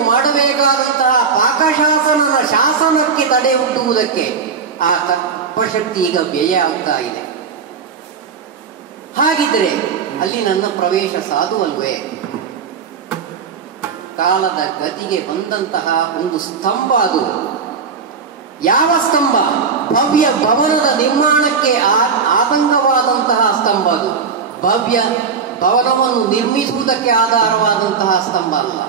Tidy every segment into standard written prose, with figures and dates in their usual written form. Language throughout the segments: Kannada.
ಮಾಡಬೇಕಾದಂತಹ ಪಾಕಶಾಸನನ ಶಾಸನಕ್ಕೆ ತಡೆ ಹುಟ್ಟುವುದಕ್ಕೆ ಆ ತಪಶಕ್ತಿ ಈಗ ವ್ಯಯ ಆಗ್ತಾ ಇದೆ. ಹಾಗಿದ್ರೆ ಅಲ್ಲಿ ನನ್ನ ಪ್ರವೇಶ ಸಾಧುವಲ್ವೇ? ಕಾಲದ ಗತಿಗೆ ಬಂದಂತಹ ಒಂದು ಸ್ತಂಭ ಅದು. ಯಾವ ಸ್ತಂಭ? ಭವ್ಯ ಭವನದ ನಿರ್ಮಾಣಕ್ಕೆ ಆತಂಕವಾದಂತಹ ಸ್ತಂಭ ಅದು. ಭವ್ಯ ಭವನವನ್ನು ನಿರ್ಮಿಸುವುದಕ್ಕೆ ಆಧಾರವಾದಂತಹ ಸ್ತಂಭ ಅಲ್ಲ.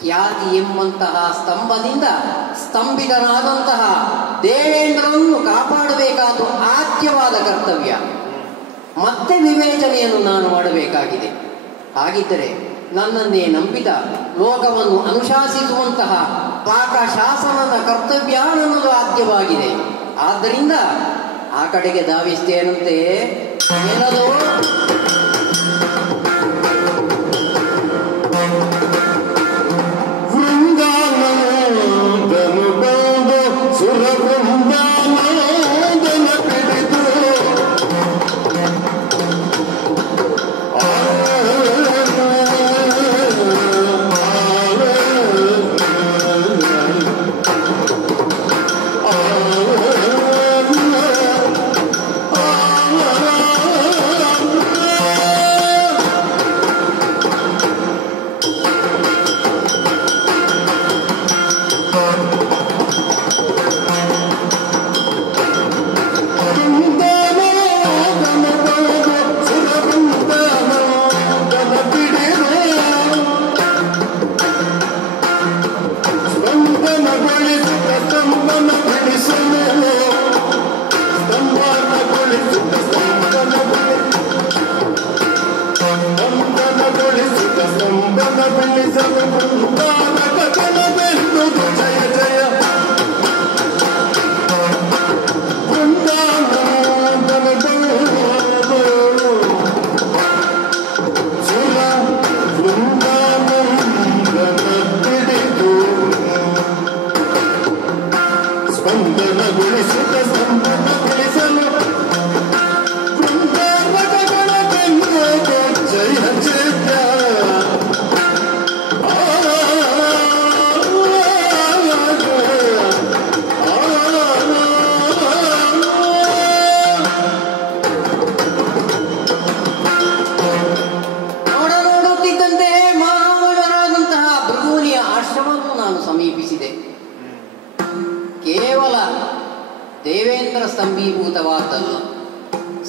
ಖ್ಯಾತಿ ಎಂಬಂತಹ ಸ್ತಂಭದಿಂದ ಸ್ತಂಭಿತನಾದಂತಹ ದೇವೇಂದ್ರನನ್ನು ಕಾಪಾಡಬೇಕಾದ ಆದ್ಯವಾದ ಕರ್ತವ್ಯ. ಮತ್ತೆ ವಿವೇಚನೆಯನ್ನು ನಾನು ಮಾಡಬೇಕಾಗಿದೆ. ಹಾಗಿದ್ದರೆ ನನ್ನನ್ನೇ ನಂಬಿದ ಲೋಕವನ್ನು ಅನುಶಾಸಿಸುವಂತಹ ಪಾಕಶಾಸನದ ಕರ್ತವ್ಯ ನನ್ನದು ಆದ್ಯವಾಗಿದೆ. ಆದ್ದರಿಂದ ಆ ಕಡೆಗೆ ಧಾವಿಸ್ತೇನಂತೆ. ಏನದು?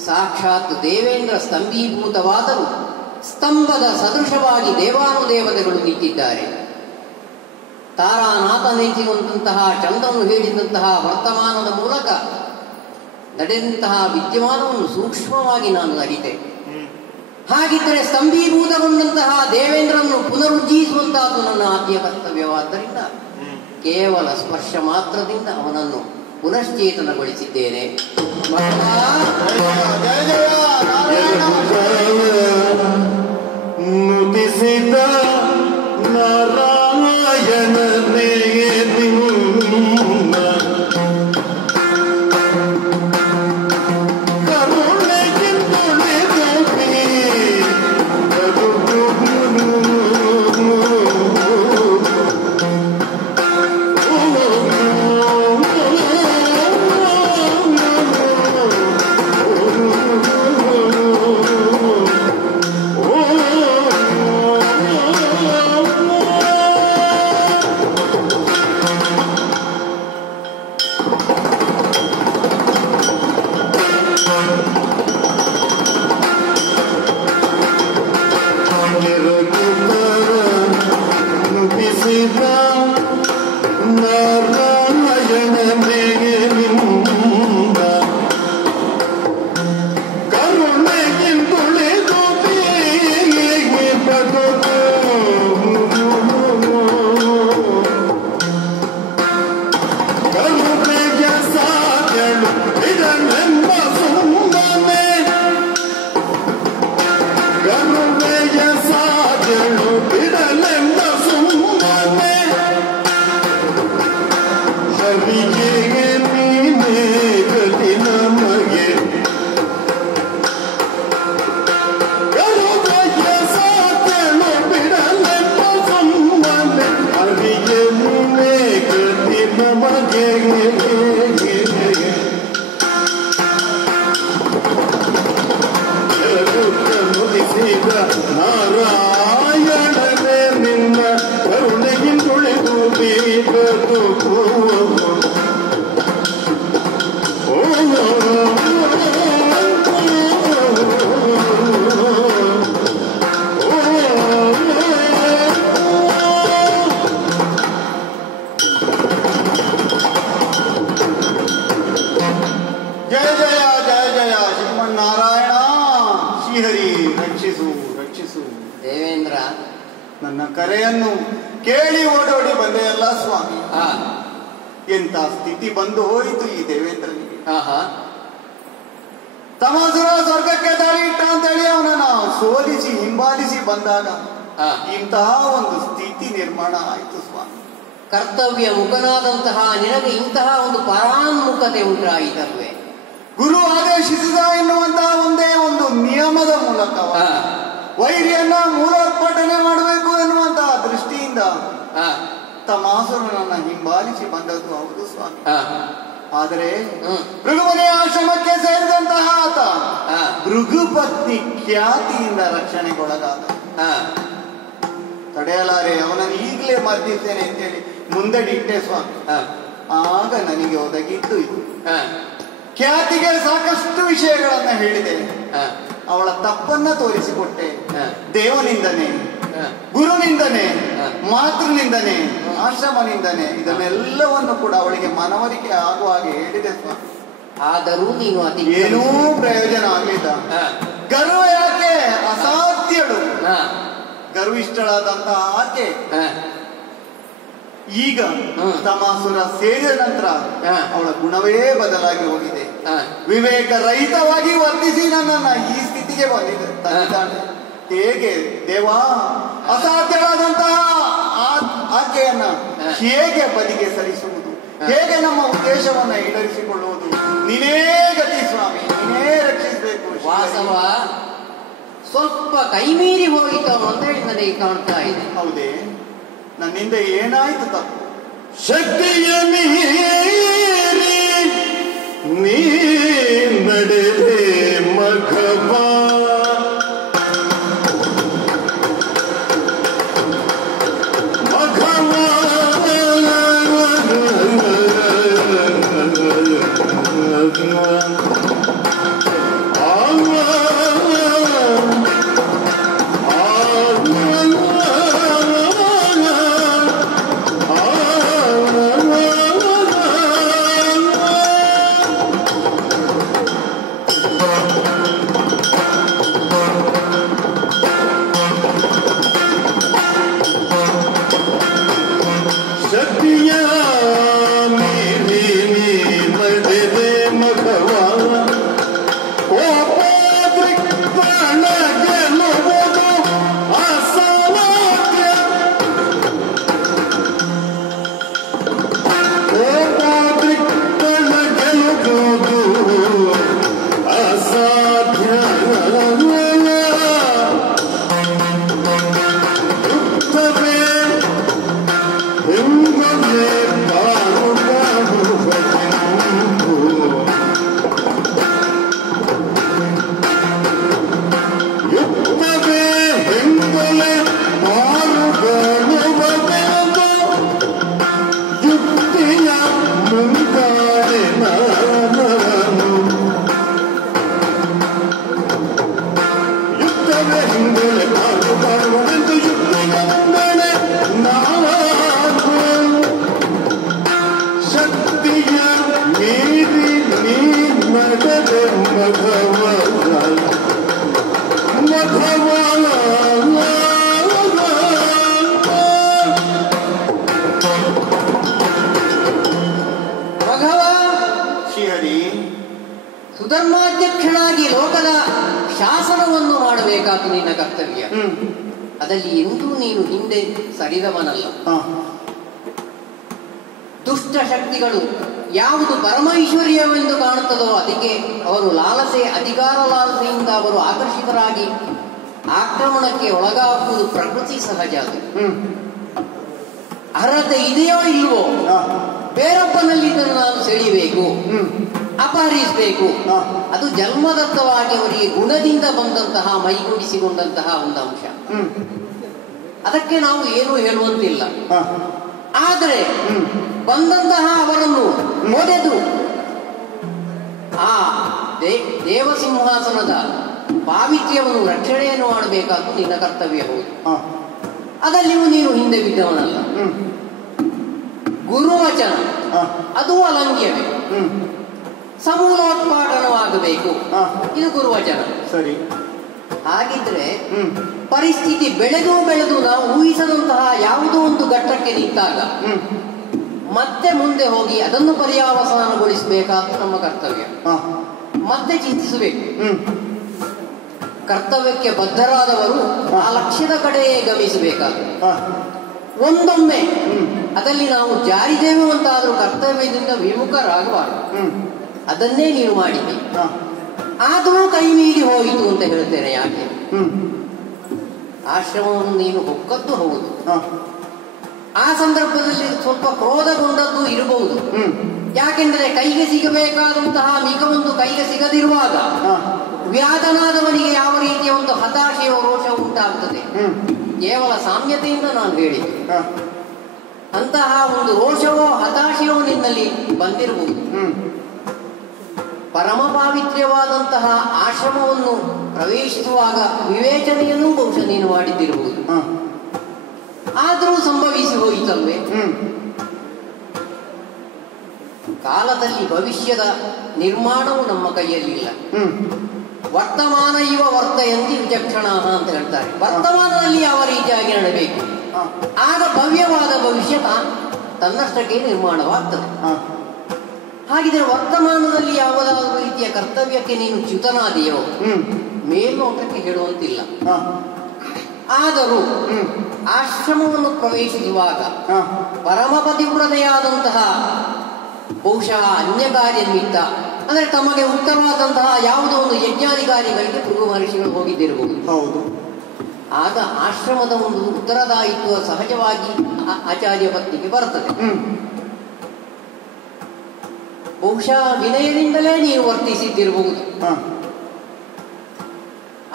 ಸಾಕ್ಷಾತ್ ದೇವೇಂದ್ರ ಸ್ತಂಭೀಭೂತವಾದರೂ ಸ್ತಂಭದ ಸದೃಶವಾಗಿ ದೇವಾನುದೇವತೆಗಳು ನಿಂತಿದ್ದಾರೆ. ತಾರಾನಾಥನೆನಿಸಿರುವಂತಹ ಚಂದ್ರನು ಹೇಳಿದಂತಹ ವರ್ತಮಾನದ ಮೂಲಕ ನಡೆದಂತಹ ವಿದ್ಯಮಾನವನ್ನು ಸೂಕ್ಷ್ಮವಾಗಿ ನಾನು ಅರಿತೆ. ಹಾಗಿದ್ದರೆ ಸ್ತಂಭೀಭೂತಗೊಂಡಂತಹ ದೇವೇಂದ್ರನನ್ನು ಪುನರುಜ್ಜೀವಿಸುವಂತಹದ್ದು ನನ್ನ ಆದ್ಯ ಕರ್ತವ್ಯವಾದ್ದರಿಂದ ಕೇವಲ ಸ್ಪರ್ಶ ಮಾತ್ರದಿಂದ ಅವನನ್ನು ಪುನಶ್ಚೇತನಗೊಳಿಸಿದ್ದೇನೆ. ನುತಿಸಿದ ನಾರಾಯಣನೇ ನಾರಾಯಣನೇ ನಿನ್ನ ಕರುಣೆಗಿನ್ ತುಳಿದು ಬೀಗದು ಜಯ ಜಯ ಜಯ ಜಯ ಶ್ರೀಮನ್ನಾರಾಯಣ. ಶ್ರೀಹರಿ ರಕ್ಷಿಸು ರಕ್ಷಿಸು. ದೇವೇಂದ್ರ, ನನ್ನ ಕರೆಯನ್ನು ಕೇಳಿ ಓಡೋಡಿ ಬಂದೆಯಲ್ಲ ಸ್ವಾಮಿ. ಎಂತ ಸ್ಥಿತಿ ಬಂದು ಹೋಯಿತು ಈ ದೇವೇಂದ್ರನಿಗೆ. ತಮಾಸುರ ಸ್ವರ್ಗಕ್ಕೆ ದಾಳಿ ಇಟ್ಟ ಅಂತೇಳಿ ಅವನನ್ನ ಸೋಲಿಸಿ ಹಿಂಬಾಲಿಸಿ ಬಂದಾಗ ಇಂತಹ ಒಂದು ಸ್ಥಿತಿ ನಿರ್ಮಾಣ ಆಯಿತು ಸ್ವಾಮಿ. ಕರ್ತವ್ಯ ಮುಖನಾದಂತಹ ನಿನಗೆ ಇಂತಹ ಒಂದು ಪರಾನ್ಮುಖತೆ ಉಂಟಾಯಿತಲ್ವೇ? ಗುರು ಆದೇಶಿಸಿದ ಎನ್ನುವಂತಹ ಒಂದೇ ಒಂದು ನಿಯಮದ ಮೂಲಕ ವೈರಿಯನ್ನ ಮೂಲೋತ್ಪಾಟನೆ ಮಾಡಬೇಕು ಎನ್ನುವಂತಹ ದೃಷ್ಟಿಯಿಂದ ತಮಾಸುರನನ್ನ ಹಿಂಬಾಲಿಸಿ ಬಂದದ್ದು ಹೌದು ಸ್ವಾಮಿ. ಆದರೆ ಭೃಗುಮುನಿಯ ಆಶ್ರಮಕ್ಕೆ ಸೇರಿದಂತಹ ಆತ ಭೃಗುಪತ್ನಿ ಖ್ಯಾತಿಯಿಂದ ರಕ್ಷಣೆಗೊಳಗಾದ. ತಡೆಯಲಾರೆ, ಅವನನ್ನು ಈಗಲೇ ಮರ್ದಿದ್ದೇನೆ ಅಂತೇಳಿ ಮುಂದಡಿಟ್ಟೆ ಸ್ವಾಮಿ. ಆಗ ನನಗೆ ಒದಗಿದ್ದು ಇದು. ಖ್ಯಾತಿಗೆ ಸಾಕಷ್ಟು ವಿಷಯಗಳನ್ನ ಹೇಳಿದೆ. ಅವಳ ತಪ್ಪನ್ನ ತೋರಿಸಿಕೊಟ್ಟೆ. ದೇವನಿಂದನೆ, ಗುರುನಿಂದನೆ, ಮಾತೃನಿಂದನೆ, ಆಶ್ರಮನಿಂದನೆ, ಇದನ್ನೆಲ್ಲವನ್ನು ಕೂಡ ಅವಳಿಗೆ ಮನವರಿಕೆ ಆಗುವ ಹಾಗೆ ಹೇಳಿದೆ ಸ್ವಾಮಿ. ಆದರೂ ನೀನು ಏನೂ ಪ್ರಯೋಜನ ಆಗಲಿಲ್ಲ. ಗರ್ವ ಯಾಕೆ? ಅಸಾಧ್ಯಳು. ಗರ್ವಿಷ್ಠಳಾದಂತಹ ಆಕೆ ಈಗ ತಮಾಸುರ ಸೇರಿದ ನಂತರ ಅವಳ ಗುಣವೇ ಬದಲಾಗಿ ಹೋಗಿದೆ. ವಿವೇಕ ರಹಿತವಾಗಿ ವರ್ತಿಸಿ ನನ್ನನ್ನ ಈ ಸ್ಥಿತಿಗೆ ಬಂದಿದ್ದಾಳೆ. ಹೇಗೆ ದೇವಾ, ಅಸಾಧ್ಯವಾದಂತಹ ಆಕೆಯನ್ನ ಹೇಗೆ ಬದಿಗೆ ಸರಿಸುವುದು? ಹೇಗೆ ನಮ್ಮ ಉದ್ದೇಶವನ್ನ ಈಡೇರಿಸಿಕೊಳ್ಳುವುದು? ನೀನೇ ಗತಿ ಸ್ವಾಮಿ, ನೀನೇ ರಕ್ಷಿಸಬೇಕು. ವಾಸವ ಸ್ವಲ್ಪ ಕೈಮೀರಿ ಹೋಯಿತು ಅಂತ ಹೇಳಿ ನನಗೆ ಕಾಣ್ತಾ ಇದೆ. ಹೌದೇ? ನನ್ನಿಂದ ಏನಾಯ್ತು ತಪ್ಪು? ಶಕ್ತಿಯ ಮೀರಿ ನೀ ನಡೆದೆ ಮಘವ, ಸುಧರ್ಮಾಧ್ಯಕ್ಷನಾಗಿ ಲೋಕದ ಶಾಸನವನ್ನು ಮಾಡಬೇಕಾದ ನಿನ್ನ ಕರ್ತವ್ಯ. ಅದರಲ್ಲಿ ಎಂದೂ ನೀನು ಹಿಂದೆ ಸರಿದವನಲ್ಲ. ದುಷ್ಟ ಶಕ್ತಿಗಳು ಯಾವುದು ಪರಮೈಶ್ವರ್ಯವೆಂದು ಕಾಣುತ್ತದೋ ಅದಕ್ಕೆ ಅವರು ಅಧಿಕಾರ ಲಾಲಸೆಯಿಂದ ಅವರು ಆಕರ್ಷಿತರಾಗಿ ಆಕ್ರಮಣಕ್ಕೆ ಒಳಗಾಗುವುದು ಪ್ರಕೃತಿ ಸಹಜ. ಅದು ಅರ್ಹತೆ ಇದೆಯೋ ಇಲ್ವೋ ಬೇರೊಬ್ಬನಲ್ಲಿ ಇದನ್ನು ನಾನು ಸೆಳಿಬೇಕು, ಅಪಹರಿಸಬೇಕು. ಅದು ಜನ್ಮದತ್ತವಾಗಿ ಅವರಿಗೆ ಗುಣದಿಂದ ಬಂದಂತಹ ಮೈಗೂಡಿಸಿಕೊಂಡಂತಹ ಒಂದು ಅಂಶ. ಅದಕ್ಕೆ ನಾವು ಏನೂ ಹೇಳುವಂತಿಲ್ಲ. ಆದರೆ ಬಂದಂತಹ ಅವರನ್ನು ಮೊದೆದು ಆ ದೇವಸಿಂಹಾಸನದ ಪಾವಿತ್ರ್ಯವನ್ನು ರಕ್ಷಣೆಯನ್ನು ಮಾಡಬೇಕಾದ್ದು ನಿನ್ನ ಕರ್ತವ್ಯ. ಹೌದು, ಅದಲ್ಲಿಯೂ ನೀನು ಹಿಂದೆ ಬಿದ್ದವನಲ್ಲ. ಗುರುವಚನ ಅದು ಅಲಂಘ್ಯವೇ, ಸಮೂಲೋತ್ಪಾದನವಾಗಬೇಕು, ಇದು ಗುರುವಚನ. ಸರಿ. ಹಾಗಿದ್ರೆ ಪರಿಸ್ಥಿತಿ ಬೆಳೆದು ಬೆಳೆದು ನಾವು ಊಹಿಸದಂತಹ ಯಾವುದೋ ಒಂದು ಘಟ್ಟಕ್ಕೆ ನಿಂತಾಗ ಮತ್ತೆ ಮುಂದೆ ಹೋಗಿ ಅದನ್ನು ಪರ್ಯಾವಸಾನಗೊಳಿಸಬೇಕಾದ ನಮ್ಮ ಕರ್ತವ್ಯ. ಮತ್ತೆ ಚಿಂತಿಸಬೇಕು. ಕರ್ತವ್ಯಕ್ಕೆ ಬದ್ಧರಾದವರು ಆ ಲಕ್ಷ್ಯದ ಕಡೆಯೇ ಗಮಿಸಬೇಕಾದ. ಒಂದೊಮ್ಮೆ ಅದರಲ್ಲಿ ನಾವು ಜಾರಿದೇವು ಅಂತಾದರೂ ಕರ್ತವ್ಯದಿಂದ ವಿಮುಖರಾಗಬಾರದು. ಅದನ್ನೇ ನೀವು ಮಾಡಿದ್ದಿ. ಆದರೂ ಕೈ ಮೀರಿ ಹೋಯಿತು ಅಂತ ಹೇಳ್ತೇನೆ. ಯಾಕೆ? ಆಶ್ರಮವನ್ನು ನೀನು ಹೊಕ್ಕದ್ದು ಹೌದು. ಆ ಸಂದರ್ಭದಲ್ಲಿ ಸ್ವಲ್ಪ ಕ್ರೋಧಗೊಂಡದ್ದು ಇರಬಹುದು. ಯಾಕೆಂದ್ರೆ ಕೈಗೆ ಸಿಗಬೇಕಾದಂತಹ ಮಿಗವೊಂದು ಕೈಗೆ ಸಿಗದಿರುವಾಗ ವ್ಯಾಧನಾದವನಿಗೆ ಯಾವ ರೀತಿಯ ಒಂದು ಹತಾಶೆಯೋ ರೋಷ ಉಂಟಾಗ್ತದೆ. ಕೇವಲ ಸಾಮ್ಯತೆಯಿಂದ ನಾನು ಹೇಳಿದೆ. ಅಂತಹ ಒಂದು ರೋಷವೋ ಹತಾಶೆಯೋ ನಿನ್ನಲ್ಲಿ ಬಂದಿರಬಹುದು. ಪರಮ ಪಾವಿತ್ರ್ಯವಾದಂತಹ ಆಶ್ರಮವನ್ನು ಪ್ರವೇಶಿಸುವಾಗ ವಿವೇಚನೆಯನ್ನು ಬಹುಶಃ ನೀನು ಮಾಡಿದ್ದಿರಬಹುದು. ಆದರೂ ಸಂಭವಿಸಿ ಹೋಯಿತಲ್ವೇ? ಕಾಲದಲ್ಲಿ ಭವಿಷ್ಯದ ನಿರ್ಮಾಣವು ನಮ್ಮ ಕೈಯಲ್ಲಿಲ್ಲ. ವರ್ತಮಾನ ಇವ ವರ್ತಯಂತಿ ವಿಚಕ್ಷಣ ಅಂತ ಹೇಳ್ತಾರೆ. ವರ್ತಮಾನದಲ್ಲಿ ಯಾವ ರೀತಿಯಾಗಿ ನಡಬೇಕು, ಆಗ ಭವ್ಯವಾದ ಭವಿಷ್ಯ ತನ್ನಷ್ಟಕ್ಕೆ ನಿರ್ಮಾಣವಾಗ್ತದೆ. ಹಾಗಿದ್ರೆ ವರ್ತಮಾನದಲ್ಲಿ ಯಾವುದಾದ್ರೂ ರೀತಿಯ ಕರ್ತವ್ಯಕ್ಕೆ ನೀನು ಚ್ಯುತನಾದೆಯೋ ಮೇಲ್ನೋಟಕ್ಕೆ ಹೇಳುವಂತಿಲ್ಲ. ಆದರೂ ಆಶ್ರಮವನ್ನು ಪ್ರವೇಶಿಸುವಾಗ ಪರಮ ಪತಿವ್ರತೆಯಾದಂತಹ ಬಹುಶಃ ಅನ್ಯಕಾರ್ಯ ನಿಮಿತ್ತ, ಅಂದ್ರೆ ತಮಗೆ ಉತ್ತರವಾದಂತಹ ಯಾವುದೋ ಒಂದು ಯಜ್ಞಾಧಿಕಾರಿಗಳಿಗೆ ಭೃಗು ಮಹರ್ಷಿಗಳು ಹೋಗಿದ್ದಿರಬಹುದು. ಹೌದು. ಆಗ ಆಶ್ರಮದ ಒಂದು ಉತ್ತರದಾಯಿತ್ವ ಸಹಜವಾಗಿ ಆಚಾರ್ಯ ಪತ್ನಿಗೆ ಬರ್ತದೆ. ಬಹುಶಃ ವಿನಯದಿಂದಲೇ ನೀವು ವರ್ತಿಸಿದ್ದಿರಬಹುದು.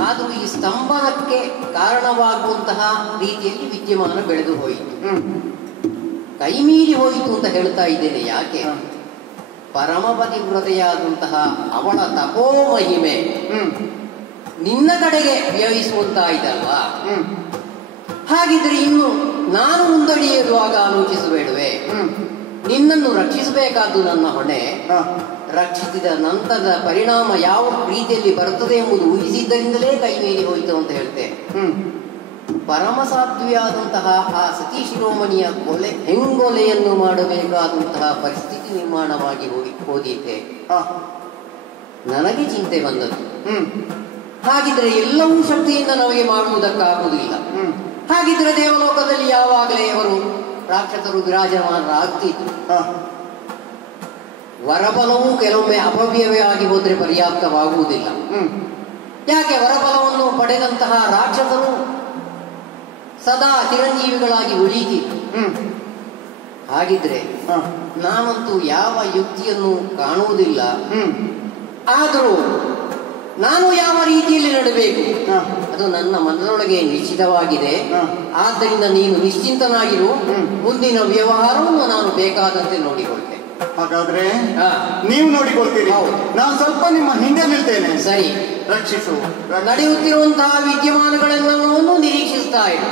ಆದರೂ ಈ ಸ್ತಂಭನಕ್ಕೆ ಕಾರಣವಾಗುವಂತಹ ರೀತಿಯಲ್ಲಿ ವಿದ್ಯಮಾನ ಬೆಳೆದು ಹೋಯಿತು, ಕೈ ಮೀರಿ ಹೋಯಿತು ಅಂತ ಹೇಳ್ತಾ ಇದ್ದೇನೆ. ಯಾಕೆ? ಪರಮ ಪತಿವ್ರತೆಯಾದಂತಹ ಅವಳ ತಪೋ ಮಹಿಮೆ ನಿನ್ನ ಕಡೆಗೆ ವ್ಯಯಿಸುವಂತಾಯ್ತಲ್ವಾ? ಹಾಗಿದ್ರೆ ಇನ್ನು ನಾನು ಮುಂದಡಿಯುವಾಗ ಆಲೋಚಿಸಬೇಡವೆ? ನಿನ್ನನ್ನು ರಕ್ಷಿಸಬೇಕಾದ್ದು ನನ್ನ ಹೊಣೆ. ರಕ್ಷಿಸಿದ ನಂತರದ ಪರಿಣಾಮ ಯಾವ ರೀತಿಯಲ್ಲಿ ಬರುತ್ತದೆ ಎಂಬುದು ಊಹಿಸಿದ್ದರಿಂದಲೇ ಕೈ ಮೀರಿ ಹೋಯಿತು ಅಂತ ಹೇಳ್ತೇನೆ. ಪರಮ ಸಾಧ್ವಿಯಾದಂತಹ ಆ ಸತೀ ಶಿರೋಮಣಿಯ ಹೆಂಗೊಲೆಯನ್ನು ಮಾಡಬೇಕಾದಂತಹ ಪರಿಸ್ಥಿತಿ ನಿರ್ಮಾಣವಾಗಿ ಹೋದಿದ್ದೆ. ನನಗೆ ಚಿಂತೆ ಬಂದದ್ದು. ಹಾಗಿದ್ರೆ ಎಲ್ಲವೂ ಶಕ್ತಿಯಿಂದ ನಮಗೆ ಮಾಡುವುದಕ್ಕಾಗುವುದಿಲ್ಲ. ಹಾಗಿದ್ರೆ ದೇವಲೋಕದಲ್ಲಿ ಯಾವಾಗಲೇ ಅವರು ರಾಕ್ಷಸರು ವಿರಾಜಮಾನರಾಗ್ತಿದ್ರು. ವರಬಲವೂ ಕೆಲವೊಮ್ಮೆ ಅಪವ್ಯವೇ ಆಗಿ ಹೋದ್ರೆ ಪರ್ಯಾಪ್ತವಾಗುವುದಿಲ್ಲ. ಯಾಕೆ? ವರಬಲವನ್ನು ಪಡೆದಂತಹ ರಾಕ್ಷಸರು ಸದಾ ಚಿರಂಜೀವಿಗಳಾಗಿ ಉಳಿತಿದ್ರು. ಹಾಗಿದ್ರೆ ನಾನಂತೂ ಯಾವ ಯುಕ್ತಿಯನ್ನು ಕಾಣುವುದಿಲ್ಲ. ಆದರೂ ನಾನು ಯಾವ ರೀತಿಯಲ್ಲಿ ನಡಬೇಕು ಅದು ನನ್ನ ಮನದೊಳಗೆ ನಿಶ್ಚಿತವಾಗಿದೆ. ಆದ್ದರಿಂದ ನೀನು ನಿಶ್ಚಿಂತನಾಗಿರು. ಮುಂದಿನ ವ್ಯವಹಾರವನ್ನು ನಾನು ಬೇಕಾದಂತೆ ನೋಡಿಕೊಳ್ತೇನೆ. ಹಾಗಾದ್ರೆ ನೀವು ನೋಡಿಕೊಳ್ತೀರಿ, ನಾನು ಸ್ವಲ್ಪ ನಿಮ್ಮ ಹಿಂದೆ ನಿಲ್ತೇನೆ. ಸರಿ, ರಕ್ಷಿಸು. ನಡೆಯುತ್ತಿರುವಂತಹ ವಿದ್ಯಮಾನಗಳೆಲ್ಲವನ್ನೂ ನಿರೀಕ್ಷಿಸ್ತಾ ಇರು.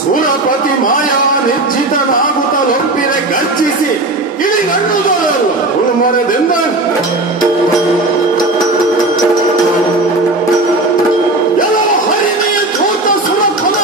ಸುರಪತಿ ಮಾಯಾ ನಿರ್ಜಿತನಾಗುತ್ತಲೊಪ್ಪಿರೆ ಗರ್ಜಿಸಿ ಇಳಿ ಗಣ್ಣುದಲ್ಲ ಉಳ್ಮರೆದೆಂದ ಎಲ್ಲ ಹರಿಣೆಯ ಧೂತ ಸುರಪದ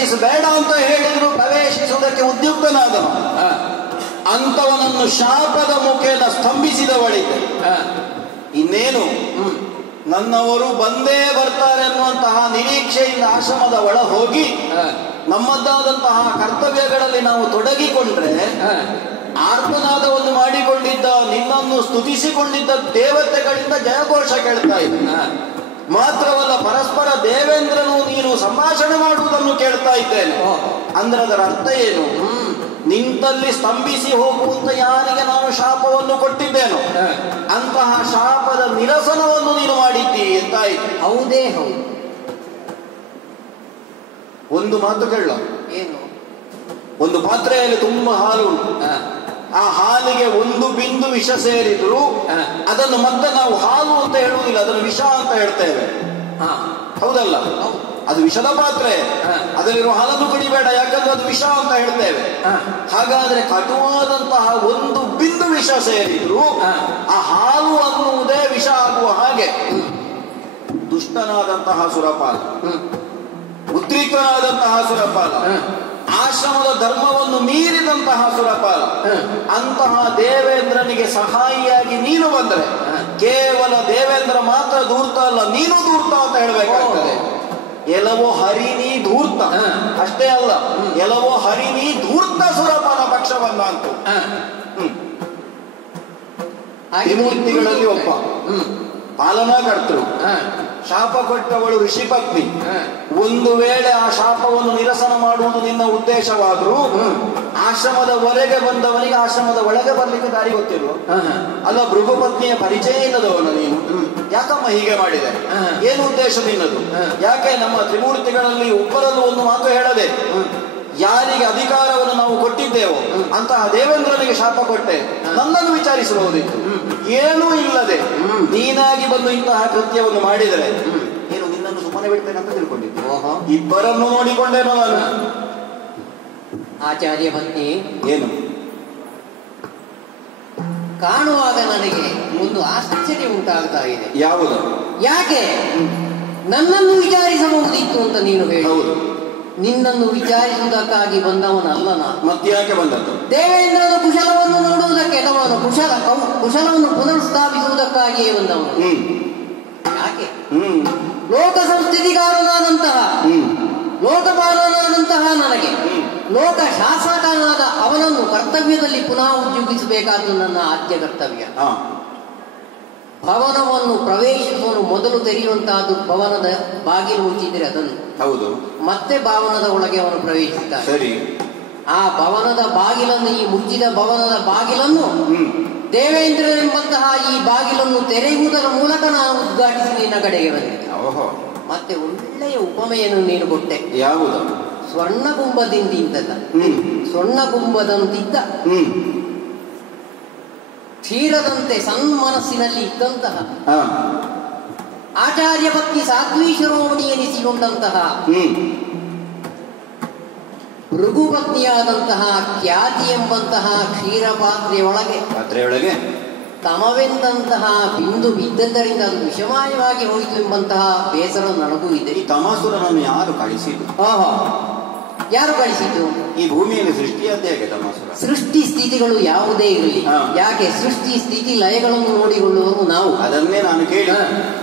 ಪ್ರವೇಶಿಸಬೇಡ ಅಂತ ಹೇಳಿದ್ರು ಪ್ರವೇಶಿಸುವುದಕ್ಕೆ ಉದ್ಯುಕ್ತನಾದನು. ಅಂತವನನ್ನು ಶಾಪದ ಮುಖೇನ ಸ್ತಂಭಿಸಿದವಳಿದ್ದೆ. ಇನ್ನೇನು ನನ್ನವರು ಬಂದೇ ಬರ್ತಾರೆ ಅನ್ನುವಂತಹ ನಿರೀಕ್ಷೆಯಿಂದ ಆಶ್ರಮದ ಒಳ ಹೋಗಿ ನಮ್ಮದಾದಂತಹ ಕರ್ತವ್ಯಗಳಲ್ಲಿ ನಾವು ತೊಡಗಿಕೊಂಡ್ರೆ ಆರ್ಪನಾದವನ್ನು ಮಾಡಿಕೊಂಡಿದ್ದ ನಿನ್ನನ್ನು ಸ್ತುತಿಸಿಕೊಂಡಿದ್ದ ದೇವತೆಗಳಿಂದ ಜಯಘೋಷ ಕೇಳ್ತಾ ಇದ್ದ. ಮಾತ್ರವಲ್ಲ, ಪರಸ್ಪರ ದೇವೇಂದ್ರನು ನೀನು ಸಂಭಾಷಣೆ ಮಾಡುವುದನ್ನು ಕೇಳ್ತಾ ಇದ್ದೇನೆ. ಅಂದ್ರೆ ಅದರ ಅರ್ಥ ಏನು? ನಿಂತಲ್ಲಿ ಸ್ತಂಭಿಸಿ ಹೋಗುವಂತ ಯಾರಿಗೆ ನಾನು ಶಾಪವನ್ನು ಕೊಟ್ಟಿದ್ದೇನೋ ಅಂತಹ ಶಾಪದ ನಿರಸನವನ್ನು ನೀನು ಮಾಡಿದ್ದಿ ಎಂತಾಯ್ತು. ಹೌದೇ ಹೌದು. ಒಂದು ಮಾತು ಕೇಳ. ಏನು? ಒಂದು ಪಾತ್ರೆಯಲ್ಲಿ ತುಂಬಾ ಹಾಲು ಉಂಟು. ಆ ಹಾಲಿಗೆ ಒಂದು ಬಿಂದು ವಿಷ ಸೇರಿದ್ರು ಅದನ್ನು ಮತ್ತೆ ನಾವು ಹಾಲು ಅಂತ ಹೇಳುವುದಿಲ್ಲ, ಅದನ್ನು ವಿಷ ಅಂತ ಹೇಳ್ತೇವೆ. ಹೌದಲ್ಲ? ಅದು ವಿಷದ ಪಾತ್ರೆ, ಅದರಲ್ಲಿರುವ ಹಾಲನ್ನು ಕುಡಿಬೇಡ ಯಾಕಂದ್ರೆ ಅದು ವಿಷ ಅಂತ ಹೇಳ್ತೇವೆ. ಹಾಗಾದ್ರೆ ಕಟುವಾದಂತಹ ಒಂದು ಬಿಂದು ವಿಷ ಸೇರಿದ್ರು ಆ ಹಾಲು ಅನ್ನುವುದೇ ವಿಷ ಆಗುವ ಹಾಗೆ ದುಷ್ಟನಾದಂತಹ ಸುರಪಾಲ, ಉದ್ರಿಕ್ತನಾದಂತಹ ಸುರಪಾಲ, ಆಶ್ರಮದ ಧರ್ಮವನ್ನು ಮೀರಿದಂತಹ ಸುರಪಾಲ, ಅಂತಹ ದೇವೇಂದ್ರನಿಗೆ ಸಹಾಯಿಯಾಗಿ ನೀನು ಬಂದರೆ ಕೇವಲ ದೇವೇಂದ್ರ ಮಾತ್ರ ಧೂರ್ತ ಅಲ್ಲ, ನೀನು ಧೂರ್ತ ಅಂತ ಹೇಳಬೇಕಾಗ್ತದೆ. ಎಲ್ಲವೋ ಹರಿನಿ ಧೂರ್ತ ಅಷ್ಟೇ ಅಲ್ಲ, ಎಲ್ಲವೋ ಹರಿನಿ ಧೂರ್ತ ಸುರಪಾಲ ಪಕ್ಷವನ್ನ ಅಂತ. ತ್ರಿಮೂರ್ತಿಗಳಲ್ಲಿ ಒಬ್ಬ ಪಾಲನಾಕರ್ತೃ, ಶಾಪ ಕೊಟ್ಟವಳು ಋಷಿಪತ್ನಿ. ಒಂದು ವೇಳೆ ಆ ಶಾಪವನ್ನು ನಿರಸನ ಮಾಡುವುದು ನಿನ್ನ ಉದ್ದೇಶವಾದರೂ ಆಶ್ರಮದವರೆಗೆ ಬಂದವನಿಗೆ ಆಶ್ರಮದ ಒಳಗೆ ಬರ್ಲಿಕ್ಕೆ ದಾರಿ ಗೊತ್ತಿಲ್ವ? ಅಲ್ಲ, ಭೃಗುಪತ್ನಿಯ ಪರಿಚಯ ಇಲ್ಲದವನು ನೀನು, ಯಾಕಮ್ಮ ಹೀಗೆ ಮಾಡಿದೆ? ಏನು ಉದ್ದೇಶ ನಿನ್ನದು? ಯಾಕೆ ನಮ್ಮ ತ್ರಿಮೂರ್ತಿಗಳಲ್ಲಿ ಒಬ್ಬರಲ್ಲೂ ಒಂದು ಮಾತು ಹೇಳದೆ ಯಾರಿಗೆ ಅಧಿಕಾರವನ್ನು ನಾವು ಕೊಟ್ಟಿದ್ದೇವೋ ಅಂತಹ ದೇವೇಂದ್ರನಿಗೆ ಶಾಪ ಕೊಟ್ಟೆ, ನನ್ನನ್ನು ವಿಚಾರಿಸಬಹುದಿತ್ತು. ಏನೂ ಇಲ್ಲದೆ ನೀನಾಗಿ ಬಂದು ಇಂತಹ ಕೃತ್ಯವನ್ನು ಮಾಡಿದರೆ ಏನು ನಿನ್ನನ್ನು ಸುಮ್ಮನೆ ಬಿಡ್ತೇನೆ ಅಂತ ತಿಳ್ಕೊಂಡಿದ್ದೆ? ಇಬ್ಬರನ್ನು ನೋಡಿಕೊಂಡೇನೋ ನಾನು. ಆಚಾರ್ಯ ಪತ್ನಿ ಏನು ಕಾಣುವಾಗ ನನಗೆ ಒಂದು ಆಶ್ಚರ್ಯ ಉಂಟಾಗ್ತಾ ಇದೆ. ಯಾವುದು? ಯಾಕೆ ನನ್ನನ್ನು ವಿಚಾರಿಸಬಹುದಿತ್ತು ಅಂತ ನೀನು ಹೇಳಿ. ಹೌದು, ನಿನ್ನನ್ನು ವಿಚಾರಿಸುವುದಕ್ಕಾಗಿ ಬಂದವನಲ್ಲ ನಾನು. ಮತ್ತ್ಯಾಕೆ ಬಂದದ್ದು? ದೇವೇಂದ್ರನ ಕುಶಲವನ್ನು ನೋಡುವುದಕ್ಕೆ ಅಥವಾ ಕುಶಲವನ್ನು ಪುನರ್ಸ್ಥಾಪಿಸುವುದಕ್ಕಾಗಿಯೇ ಬಂದವನು. ಯಾಕೆ? ಲೋಕ ಸಂಸ್ಥಿತಿಗಾರನಾದಂತಹ ಲೋಕಪಾಲನಾದಂತಹ ನನಗೆ ಲೋಕ ಶಾಸಕನಾದ ಅವನನ್ನು ಕರ್ತವ್ಯದಲ್ಲಿ ಪುನಃ ಉದ್ಯೋಗಿಸಬೇಕಾದ್ದು ನನ್ನ ಆದ್ಯ ಕರ್ತವ್ಯ. ಭವನವನ್ನು ಪ್ರವೇಶಿಸುವನು ಮೊದಲು ತೆರೆಯುವಂತಹದ್ದು ಭವನದ ಬಾಗಿಲು ಮುಚ್ಚಿದ್ರೆ ಅದನ್ನು. ಹೌದು. ಮತ್ತೆ ಭವನದ ಒಳಗೆ ಅವನು ಪ್ರವೇಶಿಸ್ತಾನೆ. ಸರಿ. ಆ ಭವನದ ಬಾಗಿಲನ್ನು, ಈ ಮುಚ್ಚಿದ ಭವನದ ಬಾಗಿಲನ್ನು ದೇವೇಂದ್ರ ಎಂಬಂತಹ ಈ ಬಾಗಿಲನ್ನು ತೆರೆಯುವುದರ ಮೂಲಕ ನಾನು ಉದ್ಘಾಟಿಸಿ ನಿನ್ನ ಕಡೆಗೆ ಬಂದೆ. ಮತ್ತೆ ಒಳ್ಳೆಯ ಉಪಮೆಯನ್ನು ನೀನು ಕೊಟ್ಟೆ. ಯಾವುದು? ಸ್ವರ್ಣಗುಂಬದಿಂದಿದ್ದಲ್ಲ, ಸ್ವರ್ಣಗುಂಬದಂತಿದ್ದ ಕ್ಷೀರದಂತೆ ಸನ್ಮನಸ್ಸಿನಲ್ಲಿ ಇದ್ದಂತಹ ಆಚಾರ್ಯ ಭಕ್ತಿ ಸಾಧ್ವಿ ಶಿರೋಮಣಿ ಎನಿಸಿಕೊಂಡಂತಹ ಭೃಗುಪತ್ನಿಯಾದಂತಹ ಖ್ಯಾತಿ ಎಂಬಂತಹ ಕ್ಷೀರಪಾತ್ರೆಯೊಳಗೆ ತಮವೆಂದಂತಹ ಬಿಂದು ಬಿದ್ದದ್ದರಿಂದ ಅದು ವಿಷಮಯವಾಗಿ ಹೋಯಿತು ಎಂಬಂತಹ ಬೇಸರ ನನಗೂ ಇದೆ. ಈ ತಮಾಸುರನನ್ನು ಯಾರು ಕಳಿಸಿದ್ದು? ಯಾರು ಕಳಿಸಿದ್ದು? ಈ ಭೂಮಿಯಲ್ಲಿ ಸೃಷ್ಟಿಯಾದ ಹೇಗೆ ತಮಾಸುರ? ಸೃಷ್ಟಿ ಸ್ಥಿತಿಗಳು ಯಾವುದೇ ಇರಲಿ, ಯಾಕೆ ಸೃಷ್ಟಿ ಸ್ಥಿತಿ ಲಯಗಳನ್ನು ನೋಡಿಕೊಳ್ಳುವರು ನಾವು. ಅದನ್ನೇ ನಾನು ಕೇಳಿ,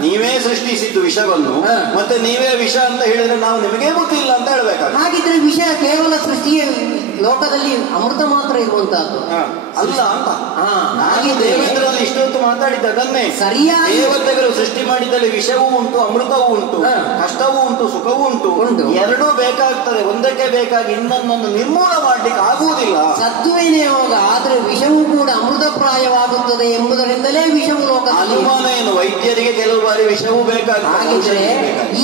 ನೀವೇ ಸೃಷ್ಟಿಸಿದ್ದು ವಿಷವನ್ನು, ಮತ್ತೆ ನೀವೇ ವಿಷ ಅಂತ ಹೇಳಿದ್ರೆ ನಾವು ನಿಮಗೆ ಗೊತ್ತಿಲ್ಲ ಅಂತ ಹೇಳ್ಬೇಕಾಗ. ಹಾಗಿದ್ರೆ ವಿಷ ಕೇವಲ ಸೃಷ್ಟಿಯ ಲೋಕದಲ್ಲಿ ಅಮೃತ ಮಾತ್ರ ಇರುವಂತಹದ್ದು ಅಲ್ಲ ಅಂತ. ಹಾಗೆ ದೇವೇಂದ್ರಲ್ಲಿ ಇಷ್ಟೊತ್ತು ಮಾತಾಡಿದ್ದ ಅದನ್ನೇ. ಸರಿಯಾಗಿ ದೇವತೆಗಳು ಸೃಷ್ಟಿ ಮಾಡಿದಲ್ಲಿ ವಿಷವೂ ಉಂಟು, ಅಮೃತವೂ ಉಂಟು, ಕಷ್ಟವೂ ಉಂಟು, ಸುಖವೂ ಉಂಟು. ಎರಡೂ ಬೇಕಾಗ್ತದೆ. ಒಂದಕ್ಕೆ ಬೇಕಾಗಿ ಇನ್ನೊಂದನ್ನು ನಿರ್ಮೂಲ ಮಾಡ್ಲಿಕ್ಕೆ ಆಗುವುದಿಲ್ಲ. ಸತ್ವವಿನಿಯೋಗ ಆದ್ರೆ ವಿಷವೂ ಕೂಡ ಅಮೃತಪ್ರಾಯವಾಗುತ್ತದೆ ಎಂಬುದರಿಂದಲೇ ವಿಷವು ಲೋಕ. ಅನುಮಾನ ಏನು? ವೈದ್ಯರಿಗೆ ಕೆಲವು ಬಾರಿ ವಿಷವೂ ಬೇಕಾಗಿದ್ರೆ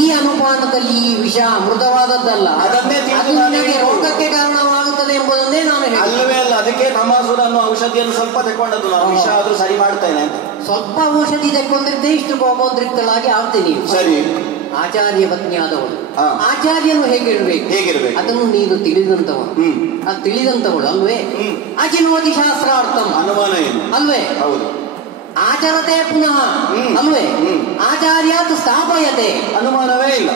ಈ ಅನುಪಾನದಲ್ಲಿ ಈ ವಿಷ ಅಮೃತವಾದದ್ದಲ್ಲ, ಅದನ್ನೇ ನನಗೆ ರೋಗಕ್ಕೆ ಕಾರಣವಾಗುತ್ತದೆ ಎಂಬುದನ್ನೇ ನಾನು ಹೇಳಿ. ಅಲ್ಲವೇ ಅಲ್ಲ, ಅದಕ್ಕೆ ತಮಾಸುರ ಅನ್ನೋ ಔಷಧಿಯನ್ನು ಸ್ವಲ್ಪ ತೆಕ್ಕೊಂಡದ್ದು ನಾವು. ವಿಷ ಆದ್ರೂ ಸರಿ ಮಾಡ್ತೇನೆ ಅಂತ ಸ್ವಲ್ಪ ಔಷಧಿ ತೆಕ್ಕೊಂಡಿದ್ದೆ ಇಷ್ಟು ಕೋಪೋದ್ರಿಕ್ತಳಾಗಿ ಆಗ್ತೇನೆ. ಸರಿ. ಆಚಾರ್ಯ ಪತ್ನಿಯಾದವಳು ಆಚಾರ್ಯನು ಹೇಗಿರ್ಬೇಕು ಅದನ್ನು ನೀನು ತಿಳಿದಂತವನು. ಅದು ತಿಳಿದಂತವಳು ಅಲ್ವೇ? ಅಚಿನೋತಿ ಶಾಸ್ತ್ರಾರ್ಥಂ, ಅನುಮಾನ ಏನು? ಅಲ್ವೇ? ಹೌದು. ಆಚರತೆ ಪುನಃ, ಅಲ್ವೇ? ಆಚಾರ್ಯಾತ್ ಸ್ಥಾಪಯತೆ, ಅನುಮಾನವೇ ಇಲ್ಲ.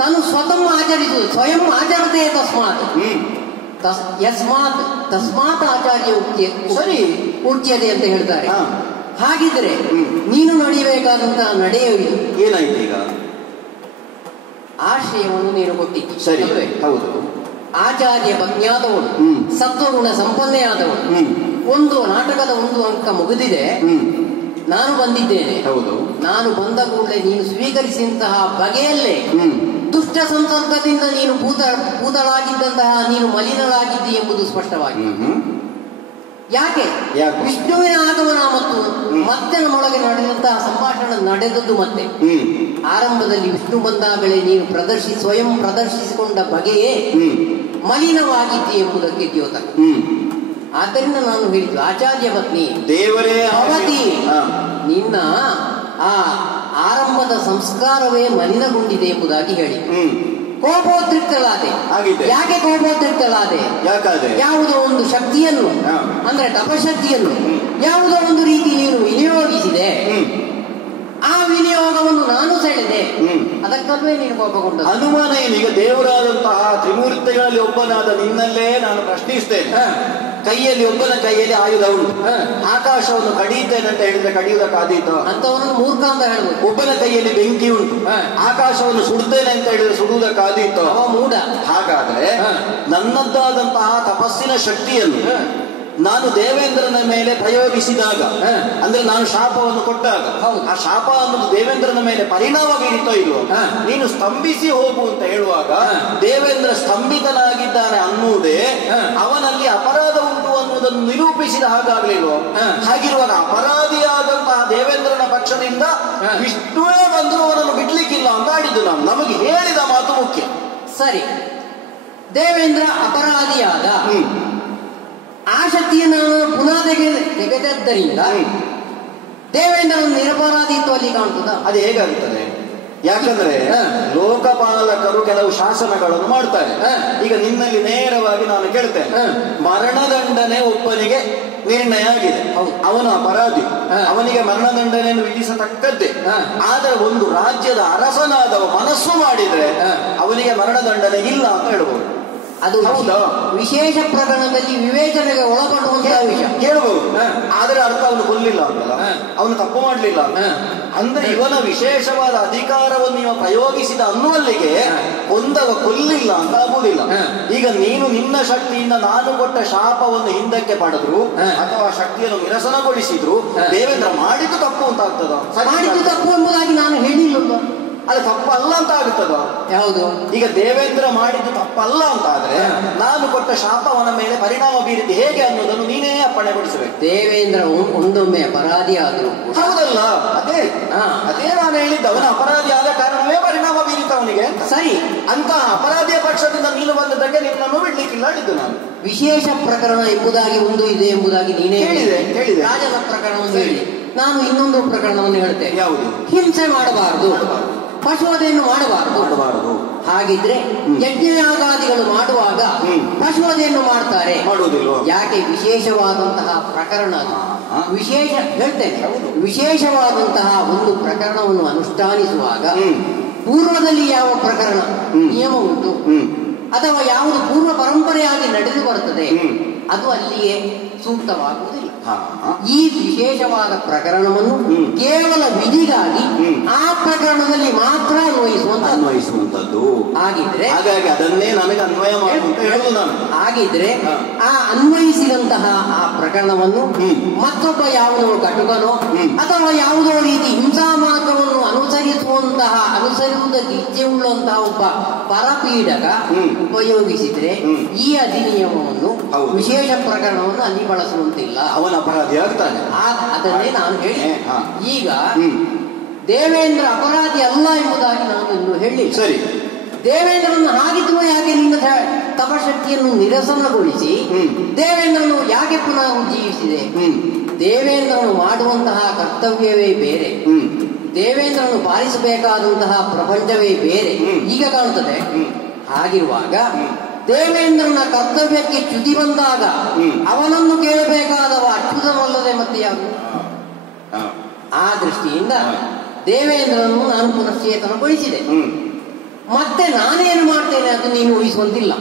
ತಾನು ಸ್ವತಃ ಆಚರಿಸುವುದು ಸ್ವಯಂ ಆಚರತೆ ತಸ್ಮಾತ್ ತಸ್ಮಾತ್ ಆಚಾರ್ಯ ಸರಿ ಉಚ್ಯತೆ ಅಂತ ಹೇಳ್ತಾರೆ. ಹಾಗಿದ್ರೆ ನೀನು ನಡೆಯಬೇಕಾದಂತಹ ನಡೆಯುವುದು ಏನಾಯ್ತು ಈಗ? ಆಶ್ರಯವನ್ನು ನೀನು ಕೊಟ್ಟಿದ್ದಿ. ಸರಿ, ಹೌದು. ಆಚಾರ್ಯ ಪತ್ನಿಯಾದವಳು, ಸತ್ವಗುಣ ಸಂಪನ್ನೆಯಾದವಳು. ಒಂದು ನಾಟಕದ ಒಂದು ಅಂಕ ಮುಗಿದಿದೆ, ನಾನು ಬಂದಿದ್ದೇನೆ. ಹೌದು. ನಾನು ಬಂದ ಕೂಡಲೇ ನೀನು ಸ್ವೀಕರಿಸಿದಂತಹ ಬಗೆಯಲ್ಲೇ ದುಷ್ಟ ಸಂಸರ್ಗದಿಂದ ನೀನು ಪೂತಳಾಗಿದ್ದಂತಹ ನೀನು ಮಲಿನಳಾಗಿದ್ದಿ ಎಂಬುದು ಸ್ಪಷ್ಟವಾಗಿದೆ. ಯಾಕೆ? ವಿಷ್ಣುವಿನ ಆಗಮನ ಮತ್ತು ಮತ್ತೆ ನಮ್ಮೊಳಗೆ ನಡೆದಂತಹ ಸಂಭಾಷಣೆ ನಡೆದದ್ದು ಮತ್ತೆ ಆರಂಭದಲ್ಲಿ ವಿಷ್ಣು ಬಂದಾಗಲೇ ನೀನು ಸ್ವಯಂ ಪ್ರದರ್ಶಿಸಿಕೊಂಡ ಬಗೆಯೇ ಮಲಿನವಾಗಿದ್ದಿ ಎಂಬುದಕ್ಕೆ ದ್ಯೋತಕ. ಆದ್ದರಿಂದ ನಾನು ಹೇಳಿದ್ದು ಆಚಾರ್ಯ ಪತ್ನಿ ದೇವರೇ ಅವತಿ, ನಿನ್ನ ಆ ಆರಂಭದ ಸಂಸ್ಕಾರವೇ ಮಲಿನಗೊಂಡಿದೆ ಎಂಬುದಾಗಿ ಹೇಳಿ ಕೋಪೋದ್ರಿಕ್ತಳಾದೆ. ಯಾಕೆ ಕೋಪೋದ್ರಿಕ್ತಳಾದೆ? ಯಾವುದೋ ಒಂದು ಶಕ್ತಿಯನ್ನು, ಅಂದ್ರೆ ತಪಶಕ್ತಿಯನ್ನು ಯಾವುದೋ ಒಂದು ರೀತಿ ನೀನು ವಿನಿಯೋಗಿಸಿದೆ. ಆ ವಿನಿಯೋಗವನ್ನು ನಾನು ಸೆಳೆದೆ, ಅದಕ್ಕಲ್ವೇ ನೀನು ಕೋಪಗೊಂಡ. ಅನುಮಾನ ಏನೀಗ? ದೇವರಾದಂತಹ ತ್ರಿಮೂರ್ತಿಗಳಲ್ಲಿ ಒಬ್ಬನಾದ ನಿನ್ನಲ್ಲೇ ನಾನು ಪ್ರಶ್ನಿಸ್ತೇನೆ. ಕೈಯಲ್ಲಿ ಒಬ್ಬನ ಕೈಯಲ್ಲಿ ಆಯುಧ ಉಂಟು, ಆಕಾಶವನ್ನು ಕಡಿಯುತ್ತೇನೆ ಅಂತ ಹೇಳಿದ್ರೆ ಕಡಿಯುವುದಕ್ಕಾದೀತು? ಅಂತವನನ್ನು ಮೂರ್ಖ ಅಂತ ಹೇಳ್ಬೋದು. ಒಬ್ಬನ ಕೈಯಲ್ಲಿ ಬೆಂಕಿ ಉಂಟು, ಆಕಾಶವನ್ನು ಸುಡುತ್ತೇನೆ ಅಂತ ಹೇಳಿದ್ರೆ ಸುಡುವುದಕ್ಕಾದೀತು? ಮೂಢ. ಹಾಗಾದ್ರೆ ನನ್ನದ್ದಾದಂತಹ ತಪಸ್ಸಿನ ಶಕ್ತಿಯನ್ನು ನಾನು ದೇವೇಂದ್ರನ ಮೇಲೆ ಪ್ರಯೋಗಿಸಿದಾಗ, ಅಂದ್ರೆ ನಾನು ಶಾಪವನ್ನು ಕೊಟ್ಟಾಗ, ಆ ಶಾಪ ಅನ್ನೋದು ದೇವೇಂದ್ರನ ಮೇಲೆ ಪರಿಣಾಮ ಬೀರಿತೋ ಇಲ್ವೋ? ನೀನು ಸ್ತಂಭಿಸಿ ಹೋಗು ಅಂತ ಹೇಳುವಾಗ ದೇವೇಂದ್ರ ಸ್ತಂಭಿತನಾಗಿದ್ದಾನೆ ಅನ್ನುವುದೇ ಅವನಲ್ಲಿ ಅಪರಾಧ ಉಂಟು ಅನ್ನುವುದನ್ನು ನಿರೂಪಿಸಿದ ಹಾಗಾಗ್ಲಿಲ್ವೋ? ಹಾಗಿರುವಾಗ ಅಪರಾಧಿಯಾದಂತಹ ದೇವೇಂದ್ರನ ಪಕ್ಷದಿಂದ ವಿಷ್ಣುವೇ ಬಂದರೂ ಅವನನ್ನು ಬಿಡ್ಲಿಕ್ಕಿಲ್ಲ ಅಂತ ಆಡಿದ್ದು ನಾನು. ನಮಗೆ ಹೇಳಿದ ಮಾತು ಮುಖ್ಯ. ಸರಿ, ದೇವೇಂದ್ರ ಅಪರಾಧಿಯಾದ ಆ ಶಕ್ತಿಯನ್ನು ಪುನಃ ತೆಗೆದದ್ದರಿಂದ ದೇವೇಂದ್ರನ ನಿರಪರಾಧಿತ್ವ ಅಲ್ಲಿ ಕಾಣ್ತದ? ಅದು ಹೇಗಾಗುತ್ತದೆ? ಯಾಕಂದ್ರೆ ಲೋಕಪಾಲಕರು ಕೆಲವು ಶಾಸನಗಳನ್ನು ಮಾಡ್ತಾರೆ. ಈಗ ನಿನ್ನಲ್ಲಿ ನೇರವಾಗಿ ನಾನು ಕೇಳ್ತೇನೆ, ಮರಣದಂಡನೆ ಒಬ್ಬನಿಗೆ ನಿರ್ಣಯ ಆಗಿದೆ, ಅವನು ಅಪರಾಧಿ, ಅವನಿಗೆ ಮರಣದಂಡನೆಯನ್ನು ವಿಧಿಸತಕ್ಕದ್ದೇ. ಆದರೆ ಒಂದು ರಾಜ್ಯದ ಅರಸನಾದವ ಮನಸ್ಸು ಮಾಡಿದ್ರೆ ಅವನಿಗೆ ಮರಣದಂಡನೆ ಇಲ್ಲ ಅಂತ ಹೇಳ್ಬೋದು. ಅದು ವಿಶೇಷ ಪ್ರಕರಣದಲ್ಲಿ ವಿವೇಚನೆಗೆ ಒಳಪಡುವಂತಹ ವಿಷಯ ಹೇಳ್ಬಹುದು. ಆದರೆ ಅರ್ಥ ಅವನು ಕೊಲ್ಲಿಲ್ಲ ಅಂತಲ್ಲ, ಅವನು ತಪ್ಪು ಮಾಡಲಿಲ್ಲ ಅಂದ್ರೆ ಇವನ ವಿಶೇಷವಾದ ಅಧಿಕಾರವನ್ನು ಇವ ಪ್ರಯೋಗಿಸಿದ ಅನ್ನುವಲ್ಲಿಗೆ ಒಂದವ ಕೊಲ್ಲಿಲ್ಲ ಅಂತ ಆಗುವುದಿಲ್ಲ. ಈಗ ನೀನು ನಿನ್ನ ಶಕ್ತಿಯಿಂದ ನಾನು ಕೊಟ್ಟ ಶಾಪವನ್ನು ಹಿಂದಕ್ಕೆ ಪಡೆದ್ರು ಅಥವಾ ಶಕ್ತಿಯನ್ನು ನಿರಸನಗೊಳಿಸಿದ್ರು ದೇವೇಂದ್ರ ಮಾಡಿದ್ದು ತಪ್ಪು ಅಂತ ಆಗ್ತದ? ಮಾಡಿದ್ದು ತಪ್ಪು ಎಂಬುದಾಗಿ ನಾನು ಹೇಳಿಲ್ಲ. ಅದು ತಪ್ಪಲ್ಲ ಅಂತ ಆಗುತ್ತದ? ಯಾವುದು? ಈಗ ದೇವೇಂದ್ರ ಮಾಡಿದ್ದು ತಪ್ಪಲ್ಲ ಅಂತ ಆದ್ರೆ ನಾನು ಕೊಟ್ಟ ಶಾಪ ಅವನ ಮೇಲೆ ಪರಿಣಾಮ ಬೀರಿದ್ದು ಹೇಗೆ ಅನ್ನೋದನ್ನು ನೀನೇ ಅಪ್ಪಣೆಗೊಳಿಸಬೇಕು. ದೇವೇಂದ್ರ ಒಂದೊಮ್ಮೆ ಅಪರಾಧಿ ಆದ್ರು ಹೌದಲ್ಲ? ಅದೇ ನಾನು ಹೇಳಿದ್ದು, ಅವನ ಅಪರಾಧಿ ಆದ ಕಾರಣವೇ ಪರಿಣಾಮ ಬೀರಿತ ಅವನಿಗೆ. ಸರಿ, ಅಂತ ಅಪರಾಧಿಯ ಪಕ್ಷದಿಂದ ನೀನು ಬಂದದ್ದಕ್ಕೆ ನಿನ್ನನ್ನು ಬಿಡ್ಲಿಕ್ಕಿಲ್ಲ ಹೇಳಿದ್ದು ನಾನು. ವಿಶೇಷ ಪ್ರಕರಣ ಎಂಬುದಾಗಿ ಒಂದು ಇದೆ ಎಂಬುದಾಗಿ ನೀನೇ ಹೇಳಿದೆ. ರಾಜನ ಪ್ರಕರಣವನ್ನು ಹೇಳಿ ನಾನು ಇನ್ನೊಂದು ಪ್ರಕರಣವನ್ನು ಹೇಳ್ತೇನೆ. ಯಾವುದು? ಹಿಂಸೆ ಮಾಡಬಾರದು, ಪಶುವಧೆಯನ್ನು ಮಾಡಬಾರದು. ಹಾಗಿದ್ರೆ ಯಜ್ಞಯಾಗಾದಿಗಳು ಮಾಡುವಾಗ ಪಶುವಧೆಯನ್ನು ಮಾಡ್ತಾರೆ, ಮಾಡುವುದಿಲ್ಲ? ಯಾಕೆ? ವಿಶೇಷವಾದಂತಹ ಪ್ರಕರಣ. ವಿಶೇಷ ಹೇಳ್ತೇನೆ, ವಿಶೇಷವಾದಂತಹ ಒಂದು ಪ್ರಕರಣವನ್ನು ಅನುಷ್ಠಾನಿಸುವಾಗ ಪೂರ್ವದಲ್ಲಿ ಯಾವ ಪ್ರಕರಣ ನಿಯಮ ಉಂಟು ಅಥವಾ ಯಾವುದು ಪೂರ್ವ ಪರಂಪರೆಯಾಗಿ ನಡೆದು ಬರುತ್ತದೆ ಅದು ಅಲ್ಲಿಯೇ ಸೂಕ್ತವಾಗುವುದಿಲ್ಲ. ಈ ವಿಶೇಷವಾದ ಪ್ರಕರಣವನ್ನು ಕೇವಲ ವಿಧಿಗಾಗಿ ಆ ಪ್ರಕರಣದಲ್ಲಿ ಮಾತ್ರ ಅನ್ವಯಿಸುವಂತದ್ದು ಆಗಿದ್ರೆ, ಹಾಗಾಗಿ ಅದನ್ನೇ ನನಗೆ ಅನ್ವಯ ಹೇಳುವುದು ನಾನು. ಆಗಿದ್ರೆ ಆ ಅನ್ವಯಿಸಿದಂತಹ ಆ ಪ್ರಕರಣವನ್ನು ಮತ್ತೊಬ್ಬ ಯಾವುದೋ ಕಟುಕನೋ ಅಥವಾ ಯಾವುದೋ ರೀತಿ ಹಿಂಸಾ ಮಾರ್ಗವನ್ನು ಅನುಸರಿಸುವುದಕ್ಕೆ ಇಚ್ಛೆ ಉಳ್ಳುವಂತಹ ಒಬ್ಬ ಪರಪೀಡಕ ಉಪಯೋಗಿಸಿದ್ರೆ ಈ ಅಧಿನಿಯಮವನ್ನು ವಿಶೇಷ ಪ್ರಕರಣವನ್ನು ಅಲ್ಲಿ ಬಳಸುವಂತಿಲ್ಲ, ಅವನ ಅಪರಾಧಿ ಆಗ್ತಾನೆ. ಅದನ್ನೇ ನಾನು ಹೇಳಿ. ಈಗ ದೇವೇಂದ್ರ ಅಪರಾಧಿ ಅಲ್ಲ ಎಂಬುದಾಗಿ ನಾನು ಇನ್ನು ಹೇಳಿಲ್ಲ. ಸರಿ, ದೇವೇಂದ್ರನು ಹಾಗಿದ್ದರೂ ಯಾಕೆ ನಿನ್ನ ತಪಶಕ್ತಿಯನ್ನು ನಿರಸನಗೊಳಿಸಿ ದೇವೇಂದ್ರನು ಯಾಕೆ ಪುನಃ ಉಜ್ಜೀವಿಸಿದೆ? ದೇವೇಂದ್ರನು ಮಾಡುವಂತಹ ಕರ್ತವ್ಯವೇ ಬೇರೆ, ದೇವೇಂದ್ರನು ಪಾಲಿಸಬೇಕಾದಂತಹ ಪ್ರಪಂಚವೇ ಬೇರೆ ಈಗ ಕಾಣುತ್ತದೆ. ಹಾಗಿರುವಾಗ ದೇವೇಂದ್ರನ ಕರ್ತವ್ಯಕ್ಕೆ ಚ್ಯುತಿ ಬಂದಾಗ ಅವನನ್ನು ಕೇಳಬೇಕಾದವ ಅಚ್ಯುತನಲ್ಲದೆ ಮತ್ತೆ ಯಾರು? ಆ ದೃಷ್ಟಿಯಿಂದ ದೇವೇಂದ್ರನನ್ನು ನಾನು ಪುನಶ್ಚೇತನಗೊಳಿಸಿದೆ. ಮತ್ತೆ ನಾನೇನು ಮಾಡ್ತೇನೆ ಅದು ನೀನು ಊಹಿಸುವಂತಿಲ್ಲ.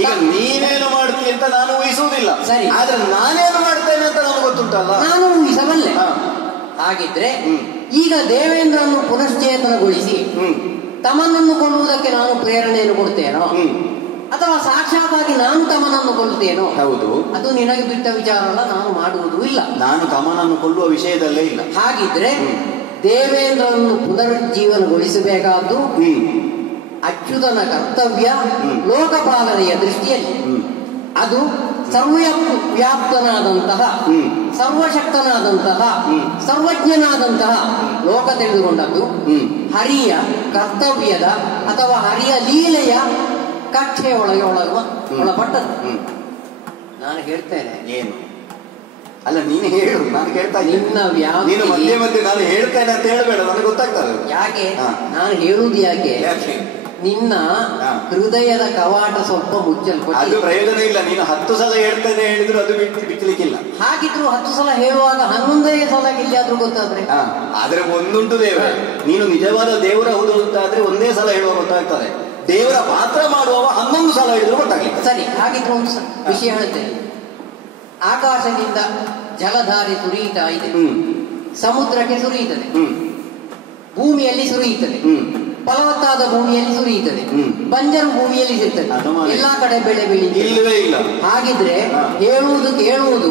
ಈಗ ನೀನೇನು ಮಾಡ್ತೀನಿ ಅಂತ ನಾನು ಊಹಿಸುವುದಿಲ್ಲ. ಸರಿ, ಆದ್ರೆ ನಾನೇನು ಮಾಡ್ತೇನೆ ಅಂತ ನನಗೆ ಗೊತ್ತುಂಟಲ್ಲ, ನಾನು ಊಹಿಸಬಲ್ಲೆ. ಹಾಗಿದ್ರೆ ಈಗ ದೇವೇಂದ್ರನ್ನು ಪುನಶ್ಚೇತನಗೊಳಿಸಿ ತಮ್ಮನನ್ನು ಕೊಲ್ಲುವುದಕ್ಕೆ ನಾನು ಪ್ರೇರಣೆಯನ್ನು ಕೊಡ್ತೇನೋ ಅಥವಾ ಸಾಕ್ಷಾತ್ತಾಗಿ ನಾನು ತಮ್ಮನನ್ನು ಕೊಲ್ಲುತ್ತೇನೋ? ಹೌದು, ಅದು ನಿನಗೆ ಬಿಟ್ಟ ವಿಚಾರ ಅಲ್ಲ, ನಾನು ಮಾಡುವುದೂ ಇಲ್ಲ. ನಾನು ತಮ್ಮನನ್ನು ಕೊಲ್ಲುವ ವಿಷಯದಲ್ಲೇ ಇಲ್ಲ. ಹಾಗಿದ್ರೆ ದೇವೇಂದ್ರನನ್ನು ಪುನರುಜ್ಜೀವನಗೊಳಿಸಬೇಕಾದ್ದು ಅಚ್ಯುತನ ಕರ್ತವ್ಯ ಲೋಕಪಾಲನೆಯ ದೃಷ್ಟಿಯಲ್ಲಿ. ಅದು ಸರ್ವವ್ಯಾಪ್ತನಾದಂತಹ, ಸರ್ವಶಕ್ತನಾದಂತಹ, ಸರ್ವಜ್ಞನಾದಂತಹ ಲೋಕ ತಿಳಿದುಕೊಂಡದ್ದು ಹರಿಯ ಕರ್ತವ್ಯದ ಅಥವಾ ಹರಿಯ ಲೀಲೆಯ ಕಕ್ಷೆಯ ಒಳಪಟ್ಟದ್ದು. ನಾನು ಹೇಳ್ತೇನೆ. ಏನು? ಅಲ್ಲ, ನೀನು ಹೇಳು, ನಾನು ಕೇಳ್ತಾ ನಿನ್ನ ನೀನು ಮಧ್ಯೆ ಮಧ್ಯೆ ನಾನು ಹೇಳ್ತೇನೆ ಅಂತ ಹೇಳಬೇಡ, ನನಗೆ ಗೊತ್ತಾಗ್ತದೆ. ಯಾಕೆ ನಾನು ಹೇಳುವುದು? ಯಾಕೆ? ನಿನ್ನ ಹೃದಯದ ಕವಾಟ ಸ್ವಲ್ಪ ಮುಚ್ಚಲ್ಪಟ್ಟ. ಅದು ಪ್ರಯೋಜನ ಇಲ್ಲ. ನೀನು 10 ಸಲ ಹೇಳ್ತೇನೆ ಹೇಳಿದ್ರು ಅದು ಬಿಚ್ಚಲಿಕ್ಕಿಲ್ಲ. ಹಾಗಿದ್ರು 10 ಸಲ ಹೇಳುವಾಗ 11ನೇ ಸಲ ಎಲ್ಲಿಯಾದ್ರೂ ಗೊತ್ತಾದ್ರೆ? ಆದ್ರೆ ಒಂದುಂಟು ದೇವರ, ನೀನು ನಿಜವಾದ ದೇವರ ಹೌದು ಅಂತಾದ್ರೆ ಒಂದೇ ಸಲ ಹೇಳುವ ಗೊತ್ತಾಗ್ತದೆ. ದೇವರ ಪಾತ್ರ ಮಾಡುವವ 11 ಸಲ ಹೇಳಿದ್ರು ಗೊತ್ತಾಗ್ಲಿಲ್ಲ. ಸರಿ, ಹಾಗಿದ್ರು ಒಂದು ವಿಷಯ ಹೇಳ್ತೇನೆ. ಆಕಾಶದಿಂದ ಜಲಧಾರೆ ಸುರಿಯುತ್ತಾ ಇದೆ, ಸಮುದ್ರಕ್ಕೆ ಸುರಿಯುತ್ತದೆ, ಭೂಮಿಯಲ್ಲಿ ಸುರಿಯುತ್ತದೆ, ಫಲವತ್ತಾದ ಭೂಮಿಯಲ್ಲಿ ಸುರಿಯುತ್ತದೆ, ಬಂಜರು ಭೂಮಿಯಲ್ಲಿ ಸಿಗ್ತದೆ, ಎಲ್ಲಾ ಕಡೆ ಬೆಳೆ ಇಲ್ಲವೇ ಇಲ್ಲ. ಹಾಗಿದ್ರೆ ಹೇಳುವುದು ಕೇಳುವುದು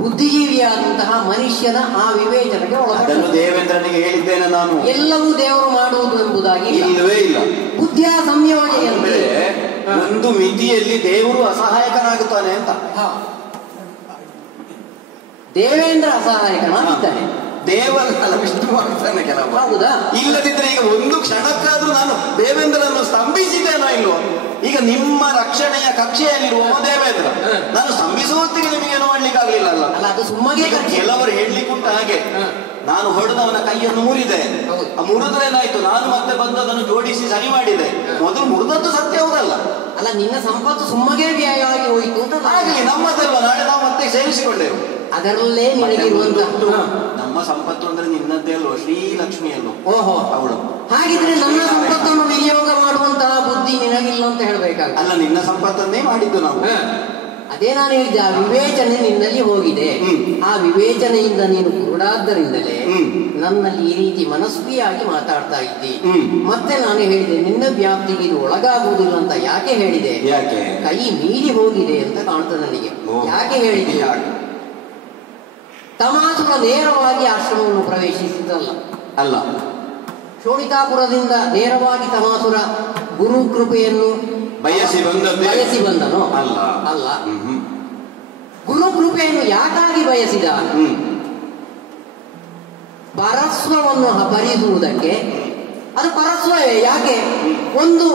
ಬುದ್ಧಿಜೀವಿಯಾದಂತಹ ಮನುಷ್ಯನ ಆ ವಿವೇಚನೆಗೆ ಒಳಪಟ್ಟು ದೇವೇಂದ್ರನಿಗೆ ಹೇಳಿದ್ದೇನೆ ನಾನು. ಎಲ್ಲವೂ ದೇವರು ಮಾಡುವುದು ಎಂಬುದಾಗಿ ಇಲ್ಲವೇ ಇಲ್ಲ. ಬುದ್ಧಿಯ ಸಂಯೋಜನೆ ಅಂದ್ರೆ ಒಂದು ಮಿತಿಯಲ್ಲಿ ದೇವರು ಅಸಹಾಯಕನಾಗುತ್ತಾನೆ ಅಂತ. ದೇವೇಂದ್ರ ಅಸಹಾಯಕನಾಗಿದ್ದಾನೆ, ದೇವರಲ್ಲ ವಿಷ್ಣು ಆಗ್ತಾನೆ ಕೆಲವು. ಹೌದಾ? ಇಲ್ಲದಿದ್ರೆ ಈಗ ಒಂದು ಕ್ಷಣಕ್ಕಾದ್ರೂ ನಾನು ದೇವೇಂದ್ರನನ್ನು ಸ್ತಂಭಿಸಿದ್ದೇನೋ ಇಲ್ವೋ? ಈಗ ನಿಮ್ಮ ರಕ್ಷಣೆಯ ಕಕ್ಷೆಯಲ್ಲಿರುವ ದೇವೇಂದ್ರ ನಾನು ಸ್ತಂಭಿಸುವತ್ತಿಗೆ ನಿಮಗೇನು ಮಾಡ್ಲಿಕ್ಕೆ ಆಗ್ಲಿಲ್ಲ ಅಲ್ಲ? ಅದು ಸುಮ್ಮಗೆ ಕೆಲವರು ಹೇಳಲಿಕ್ಕುಂಟ ಹಾಗೆ. ನಾನು ಹೊಡೆದವನ ಕೈಯನ್ನು ಮುರಿದೆ, ಮುರಿದ್ರೇನಾಯ್ತು, ನಾನು ಮತ್ತೆ ಬಂದು ಅದನ್ನು ಜೋಡಿಸಿ ಸರಿ ಮಾಡಿದೆ. ಮೊದಲು ಮುರಿದದ್ದು ಸತ್ಯ ಹೌದಲ್ಲ? ಅಲ್ಲ, ನಿನ್ನ ಸಂಪತ್ತು ಸುಮ್ಮಗೆ ವ್ಯಯವಾಗಿ ಹೋಯಿತು ಅಂತ ಆಗಲಿ, ನಮ್ಮದಲ್ವ, ನಾಳೆ ನಾವು ಮತ್ತೆ ಸೇರಿಸಿಕೊಂಡೆವು. ಅದರಲ್ಲೇ ನಿನಗಿರುವಂತಹ ನಮ್ಮ ಸಂಪತ್ತು ಅಂದ್ರೆ ನಿನ್ನದ್ದೇ ಅಲ್ವ, ಶ್ರೀಲಕ್ಷ್ಮಿ ಅಲ್ವ? ಓಹೋ, ಅವಳು. ಹಾಗಿದ್ರೆ ನನ್ನ ಸಂಪತ್ತನ್ನು ವಿನಿಯೋಗ ಮಾಡುವಂತಹ ಬುದ್ಧಿ ನಿನಗಿಲ್ಲ ಅಂತ ಹೇಳ್ಬೇಕಾಗ? ಅಲ್ಲ, ನಿನ್ನ ಸಂಪತ್ತನ್ನೇ ಮಾಡಿದ್ದು ನಾವು. ಅದೇ ನಾನು ಹೇಳಿದ್ದೆ, ಆ ವಿವೇಚನೆ ನಿನ್ನಲ್ಲಿ ಹೋಗಿದೆ. ಆ ವಿವೇಚನೆಯಿಂದ ನೀನು ಕುರುಡಾದ್ದರಿಂದಲೇ ನನ್ನಲ್ಲಿ ಈ ರೀತಿ ಮನಸ್ವಿಯಾಗಿ ಮಾತಾಡ್ತಾ ಇದ್ದಿ. ಮತ್ತೆ ನಾನು ಹೇಳಿದೆ, ನಿನ್ನ ವ್ಯಾಪ್ತಿಗೆ ಇದು ಒಳಗಾಗುವುದಿಲ್ಲ ಅಂತ. ಯಾಕೆ ಹೇಳಿದೆ? ಯಾಕೆ? ಕೈ ಮೀರಿ ಹೋಗಿದೆ ಅಂತ ಕಾಣ್ತದೆ ನನಗೆ. ಯಾಕೆ ಹೇಳಿದೆ? ತಮಾಸುರ ನೇರವಾಗಿ ಆಶ್ರಮವನ್ನು ಪ್ರವೇಶಿಸಿದ್ದಲ್ಲ ಅಲ್ಲ, ಶೋಣಿತಾಪುರದಿಂದ ನೇರವಾಗಿ ತಮಾಸುರ ಗುರು ಕೃಪೆಯನ್ನು ಬಯಸಿ ಬಂದನು ಅಲ್ಲ. ಅಲ್ಲ, ಗುರು ಕೃಪೆಯನ್ನು ಯಾಕಾಗಿ ಬಯಸಿದ? ಪರಸ್ವವನ್ನು ಭರಿಸುವುದಕ್ಕೆ. ಅದು ಪರಸ್ವವೇ. ಯಾಕೆ? ಒಂದು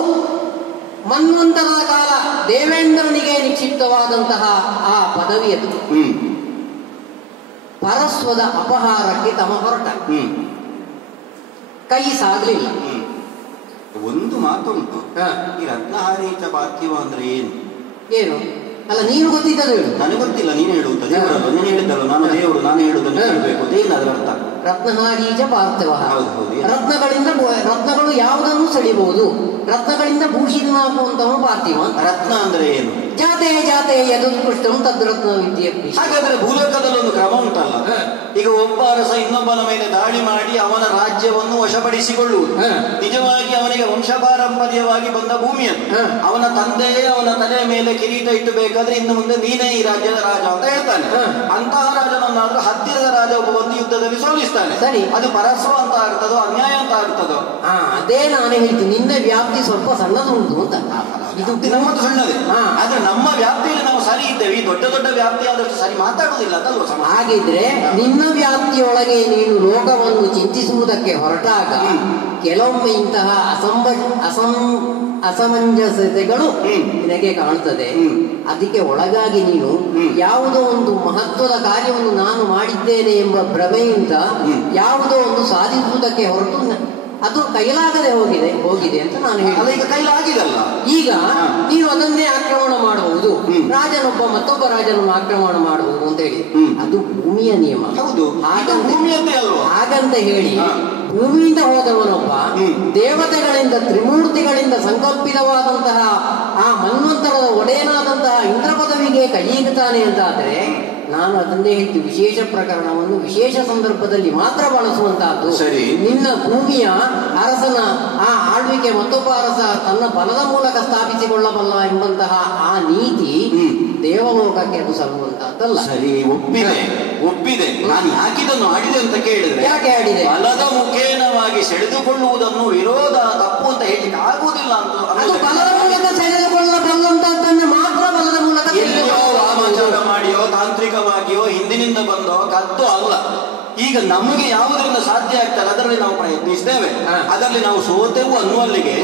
ಮನ್ವಂತರದ ಕಾಲ ದೇವೇಂದ್ರನಿಗೆ ನಿಕ್ಷಿಪ್ತವಾದಂತಹ ಆ ಪದವಿಯದು ಪರಸ್ವದ ಅಪಹಾರಕ್ಕೆ ತಮ ಹೊರಟ. ಕೈ ಸಾಗಲಿಲ್ಲ. ಒಂದು ಮಾತುಂಟು, ಈ ರತ್ನಹಾರೀಚ ಪಾರ್ಥಿವ ಅಂದ್ರೆ ಏನು? ಏನು? ಅಲ್ಲ, ನೀನು ಗೊತ್ತಿದ್ದದು ಹೇಳು. ನನಗೆ ಗೊತ್ತಿಲ್ಲ, ನೀನು ಹೇಳುವುದು. ದೇವರಲ್ಲ, ನೀನು ಹೇಳಿದ್ದಲ್ಲ, ನಾನು ದೇವರು, ನಾನು ಹೇಳುವುದನ್ನು ಹೇಳಬೇಕು. ಅದೇನು ಅದರ ಅರ್ಥ? ರತ್ನಹಾರೀಚ ಪಾರ್ಥಿವ. ರತ್ನಗಳು ಯಾವುದನ್ನು ಸೆಳಿಬಹುದು, ರತ್ನಗಳಿಂದ ಭೂಷಿತನಾಗುವಂತಹ ಪಾರ್ಥಿವ. ರತ್ನ ಅಂದ್ರೆ ಏನು? ಜಾತೆ ಯದುತ್ಕೃಷ್ಟಂ ತದ್ರತ್ನ ವಿದ್ಯೆ. ಹಾಗಾದ್ರೆ ಭೂಲೋಕದಲ್ಲಿ ಒಂದು ಕ್ರಮ ಉಂಟಲ್ಲ. ಈಗ ಒಬ್ಬ ಅರಸ ಇನ್ನೊಬ್ಬನ ಮೇಲೆ ದಾಳಿ ಮಾಡಿ ಅವನ ರಾಜ್ಯವನ್ನು ವಶಪಡಿಸಿಕೊಳ್ಳುವುದು, ನಿಜವಾಗಿ ಅವನಿಗೆ ವಂಶಪಾರಂಪರ್ಯವಾಗಿ ಬಂದ ಭೂಮಿಯನ್ನು ಅವನ ತಂದೆಯೇ ಅವನ ತಲೆಯ ಮೇಲೆ ಕಿರೀಟ ಇಟ್ಟು ಬೇಕಾದ್ರೆ ಇನ್ನು ಮುಂದೆ ನೀನೇ ಈ ರಾಜ್ಯದ ರಾಜ ಅಂತ ಹೇಳ್ತಾನೆ. ಅಂತಹ ರಾಜನನ್ನಾದ್ರೂ ಹತ್ತಿರದ ರಾಜ ಒಬ್ಬ ಒಂದು ಯುದ್ಧದಲ್ಲಿ ಸೋಲಿಸ್ತಾನೆ. ಸರಿ, ಅದು ಪರಸ್ವ ಅಂತ ಆಗ್ತದೋ ಅನ್ಯಾಯ ಅಂತ ಆಗ್ತದೋ? ಅದೇ ನಾನು ಹೇಳ್ತೀನಿ, ನಿನ್ನ ವ್ಯಾಪ್ತಿ ಸ್ವಲ್ಪ ಸಣ್ಣದುಂಟು ಅಂತ. ಇದು ನಮ್ಮದು ಸಣ್ಣದೇ, ಆದ್ರೆ ನಮ್ಮ ವ್ಯಾಪ್ತಿಯಲ್ಲಿ ನಾವು ಸರಿ ಇದ್ದೇವೆ. ಈ ದೊಡ್ಡ ದೊಡ್ಡ ವ್ಯಾಪ್ತಿ ಆದಷ್ಟು ಸರಿ ಮಾತಾಡುವುದಿಲ್ಲ ಅಂತಲ್ವ? ಹಾಗಿದ್ರೆ ನಿನ್ನ ವ್ಯಾಪ್ತಿಯೊಳಗೆ ನೀನು ಲೋಕವನ್ನು ಚಿಂತಿಸುವುದಕ್ಕೆ ಹೊರಟಾಗ ಕೆಲವೊಮ್ಮೆ ಇಂತಹ ಅಸಮಂಜಸತೆಗಳು ನಿನಗೆ ಕಾಣುತ್ತದೆ. ಅದಕ್ಕೆ ಒಳಗಾಗಿ ನೀನು ಯಾವುದೋ ಒಂದು ಮಹತ್ವದ ಕಾರ್ಯವನ್ನು ನಾನು ಮಾಡಿದ್ದೇನೆ ಎಂಬ ಭ್ರಮೆಯಿಂದ ಯಾವುದೋ ಒಂದು ಸಾಧಿಸುವುದಕ್ಕೆ ಹೊರಟು ಅದು ಕೈಲಾಗದೆ ಹೋಗಿದೆ ಅಂತ ನಾನು ಹೇಳಿದೆ. ಈಗ ಕೈಲಾಗಿದಲ್ಲ. ಈಗ ನೀನು ಅದನ್ನೇ ಆಕ್ರಮಣ ಮಾಡಬಹುದು, ರಾಜನೊಬ್ಬ ಮತ್ತೊಬ್ಬ ರಾಜನನ್ನು ಆಕ್ರಮಣ ಮಾಡಬಹುದು ಅಂತ ಹೇಳಿ. ಅದು ಭೂಮಿಯ ನಿಯಮ. ಹೌದು, ಹಾಗಂತ ಹೇಳಿ ಭೂಮಿಯಿಂದ ಹೋದವನೊಬ್ಬ ದೇವತೆಗಳಿಂದ ತ್ರಿಮೂರ್ತಿಗಳಿಂದ ಸಂಕಲ್ಪಿತವಾದಂತಹ ಆ ಮನ್ವಂತರದ ಒಡೆಯನಾದಂತಹ ಇಂದ್ರ ಪದವಿಗೆ ಕೈಯಿಡುತ್ತಾನೆ ಅಂತಾದರೆ ನಾನು ಅದನ್ನೇ ಹೇಳ್ತೀನಿ, ವಿಶೇಷ ಪ್ರಕರಣವನ್ನು ವಿಶೇಷ ಸಂದರ್ಭದಲ್ಲಿ ಮಾತ್ರ ಬಳಸುವಂತಹದ್ದು. ಸರಿ, ನಿನ್ನ ಭೂಮಿಯ ಅರಸನ ಆ ಆಳ್ವಿಕೆ ಮತ್ತೊಬ್ಬ ಅರಸ ತನ್ನ ಬಲದ ಮೂಲಕ ಸ್ಥಾಪಿಸಿಕೊಳ್ಳಬಲ್ಲ ಎಂಬಂತಹ ಆ ನೀತಿ ದೇವಲೋಕಕ್ಕೆ ಅದು ಸಲ್ಲುವಂತಹದ್ದಲ್ಲ. ಸರಿ, ಒಪ್ಪಿದೆ. ನಾನು ಯಾಕಿದನ್ನು ಆಡಿದೆ ಅಂತ ಕೇಳಿದ್ರೆ, ಯಾಕೆ ಆಡಿದೆ? ಬಲದ ಮುಖೇನವಾಗಿ ಸೆಳೆದುಕೊಳ್ಳುವುದನ್ನು ವಿರೋಧ ತಪ್ಪು ಅಂತ ಹೇಳಿಕ್ಕೆ ಆಗುವುದಿಲ್ಲ ಅಂತ. ಅದು ಬಲದ ಮೂಲಕ ಸೆಳೆದುಕೊಳ್ಳಬಲ್ಲಂತದ್ದನ್ನು ಮಾತ್ರ ಬಲದ ಮೂಲಕ ವಾಮಾಚಾರ ಮಾಡಿಯೋ ತಾಂತ್ರಿಕವಾಗಿಯೋ ಹಿಂದಿನಿಂದ ಬಂದೋ ಕದ್ದು ಅಲ್ಲ. ಈಗ ನಮಗೆ ಯಾವುದರಿಂದ ಸಾಧ್ಯ ಆಗ್ತದೆ ಅದರಲ್ಲಿ ನಾವು ಪ್ರಯತ್ನಿಸ್ತೇವೆ. ಅದರಲ್ಲಿ ನಾವು ಸೋತೆವು ಅನ್ನುವಲ್ಲಿಗೆ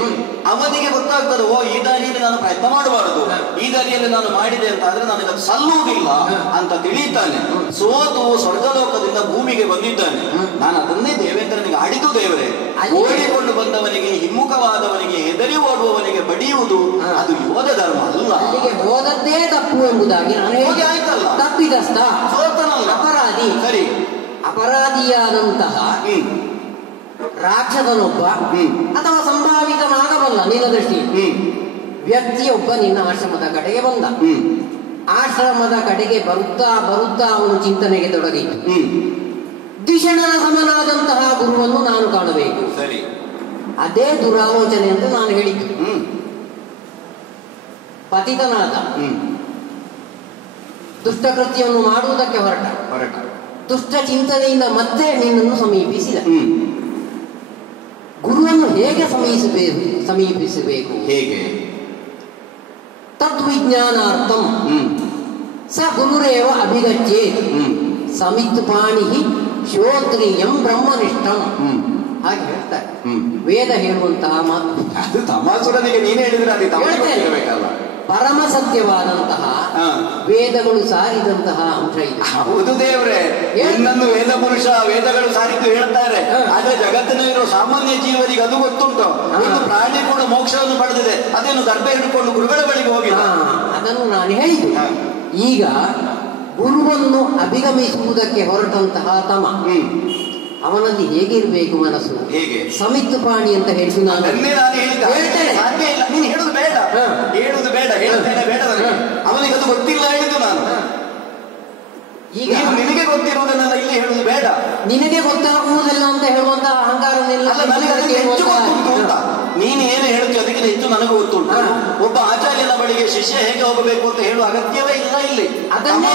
ಅವನಿಗೆ ಗೊತ್ತಾಗ್ತದೆ, ಓ ಈ ದಾರಿಯಲ್ಲಿ ನಾನು ಪ್ರಯತ್ನ ಮಾಡಬಾರದು, ಈ ದಾರಿಯಲ್ಲಿ ನಾನು ಮಾಡಿದೆ ಅಂತ ಆದ್ರೆ ನನಗೆ ಅದು ಸಲ್ಲುವುದಿಲ್ಲ ಅಂತ ತಿಳಿಯುತ್ತಾನೆ. ಸೋತು ಸ್ವರ್ಗಲೋಕದಿಂದ ಭೂಮಿಗೆ ಬಂದಿದ್ದಾನೆ. ನಾನು ಅದನ್ನೇ ದೇವೇಂದ್ರನಿಗೆ ಆಡಿದ್ದು. ದೇವರೇ, ಓಡಿಕೊಂಡು ಬಂದವನಿಗೆ, ಹಿಮ್ಮುಖವಾದವನಿಗೆ, ಹೆದರಿ ಓಡುವವನಿಗೆ ಬಡಿಯುವುದು ಅದು ಯೋಧ ಧರ್ಮ ಅಲ್ಲ. ಅಲ್ಲಿಗೆ ಹೋದದ್ದೇ ತಪ್ಪು ಎಂಬುದಾಗಿ ನಾನು ಹೋಗಿ ಆಯ್ತಲ್ಲ, ತಪ್ಪಿದಸ್ತ, ಸೋತನಲ್ಲ, ಅಪರಾಧಿ. ಸರಿ, ಅಪರಾಧಿಯಾದಂತಹ ರಾಕ್ಷಸನೊಬ್ಬ ಅಥವಾ ಸಂಭಾವಿತನಾಗಬಲ್ಲ ನಿನ್ನ ದೃಷ್ಟಿ ವ್ಯಕ್ತಿಯೊಬ್ಬ ನಿನ್ನ ಆಶ್ರಮದ ಕಡೆಗೆ ಬಂದ. ಆಶ್ರಮದ ಕಡೆಗೆ ಬರುತ್ತಾ ಅವನು ಚಿಂತನೆಗೆ ತೊಡಗಿತು. ದ್ವಿಷಣನ ಸಮನಾದಂತಹ ಗುರುವನ್ನು ನಾನು ಕಾಣಬೇಕು. ಸರಿ, ಅದೇ ದುರಾಲೋಚನೆ ಅಂತ ನಾನು ಹೇಳಿದ್ದು. ಪತಿತನಾದ, ದುಷ್ಟಕೃತ್ಯವನ್ನು ಮಾಡುವುದಕ್ಕೆ ಹೊರಟ, ದುಷ್ಟ ಚಿಂತನೆಯಿಂದ ಮತ್ತೆ ನಿನ್ನನ್ನು ಸಮೀಪಿಸಿದ. ಗುರುವನ್ನು ಹೇಗೆ ಸಮೀಪಿಸಬೇಕು? ಹೇಗೆ? ತದ್ವಿಜ್ಞಾನಾರ್ಥಂ ಸ ಗುರುರೇವ ಅಭಿಗಚ್ಚೇತ್ ಸಮಿತ್ ಪಾಣಿ ಶ್ರೋತ್ರಿಯಂ ಬ್ರಹ್ಮನಿಷ್ಠಂ. ಹಾಗೆ ಹೇಳ್ತಾರೆ ವೇದ ಹೇಳುವಂತಹ ಮಾತು. ಅದು ತಮಾಸುರನಿಗೆ ನೀನು ಹೇಳಿದ್ರೆ ಅದು ತಮಾಷೆಬೇಕಲ್ಲ. ಪರಮ ಸತ್ಯವಾದಂತಹ ವೇದಗಳು ಸಾರಿದಂತಹ ಅಂಶ ಇದೆ. ಹೌದು ದೇವ್ರೆ, ಇನ್ನೊಂದು ವೇದ ಪುರುಷ ವೇದಗಳು ಸಾರಿದ್ದು ಹೇಳ್ತಾರೆ. ಆದ್ರೆ ಜಗತ್ತಿನಲ್ಲಿರೋ ಸಾಮಾನ್ಯ ಜೀವನಿಗೆ ಅದು ಗೊತ್ತುಂಟು. ಒಂದು ಪ್ರಾಣಿ ಕೂಡ ಮೋಕ್ಷವನ್ನು ಪಡೆದಿದೆ, ಅದನ್ನು ದರ್ಬೆ ಹಿಡ್ಕೊಂಡು ಗುರುಗಳ ಬಳಿಗೆ ಹೋಗಿಲ್ಲ. ಅದನ್ನು ನಾನು ಹೇಳಿದ್ದು. ಈಗ ಗುರುವನ್ನು ಅಭಿಗಮಿಸುವುದಕ್ಕೆ ಹೊರಟಂತಹ ತಮ ಅವನಲ್ಲಿ ಹೇಗಿರ್ಬೇಕು ಮನಸ್ಸು? ಹೇಗೆ? ಸಮಿತ್ ಪಾಣಿ ಅಂತ ಹೇಳಿದ್ದು ನಾನು ಹೇಳ್ತೇನೆ. ಸಾಧ್ಯ ಇಲ್ಲ, ನೀನು ಹೇಳುದು ಬೇಡ, ಹೇಳ್ತೇನೆ ಬೇಡ. ಅವನಿಗೆ ಅದು ಗೊತ್ತಿಲ್ಲ ಹೇಳಿದ್ದು ನಾನು. ಈಗ ನಿನಗೆ ಗೊತ್ತಿರುವುದನ್ನೆಲ್ಲ ಇಲ್ಲಿ ಹೇಳುದು ಬೇಡ. ನಿನಗೆ ಗೊತ್ತಾಗುವುದಿಲ್ಲ ಅಂತ ಹೇಳುವಂತ ಅಹಂಕಾರ ನನಗೆ ಹೆಚ್ಚು ಗೊತ್ತುಂಟು ಅಂತ. ನೀನು ಏನು ಹೇಳ್ತೀವಿ ಅದಕ್ಕಿಂತ ಹೆಚ್ಚು ನನಗೆ ಗೊತ್ತುಂಟು. ಒಬ್ಬ ಆಚಾರ್ಯನ ಬಳಿಗೆ ಶಿಷ್ಯ ಹೇಗೆ ಹೋಗಬೇಕು ಅಂತ ಹೇಳುವ ಅಗತ್ಯವೇ ಇಲ್ಲ ಇಲ್ಲಿ. ಅದನ್ನೇ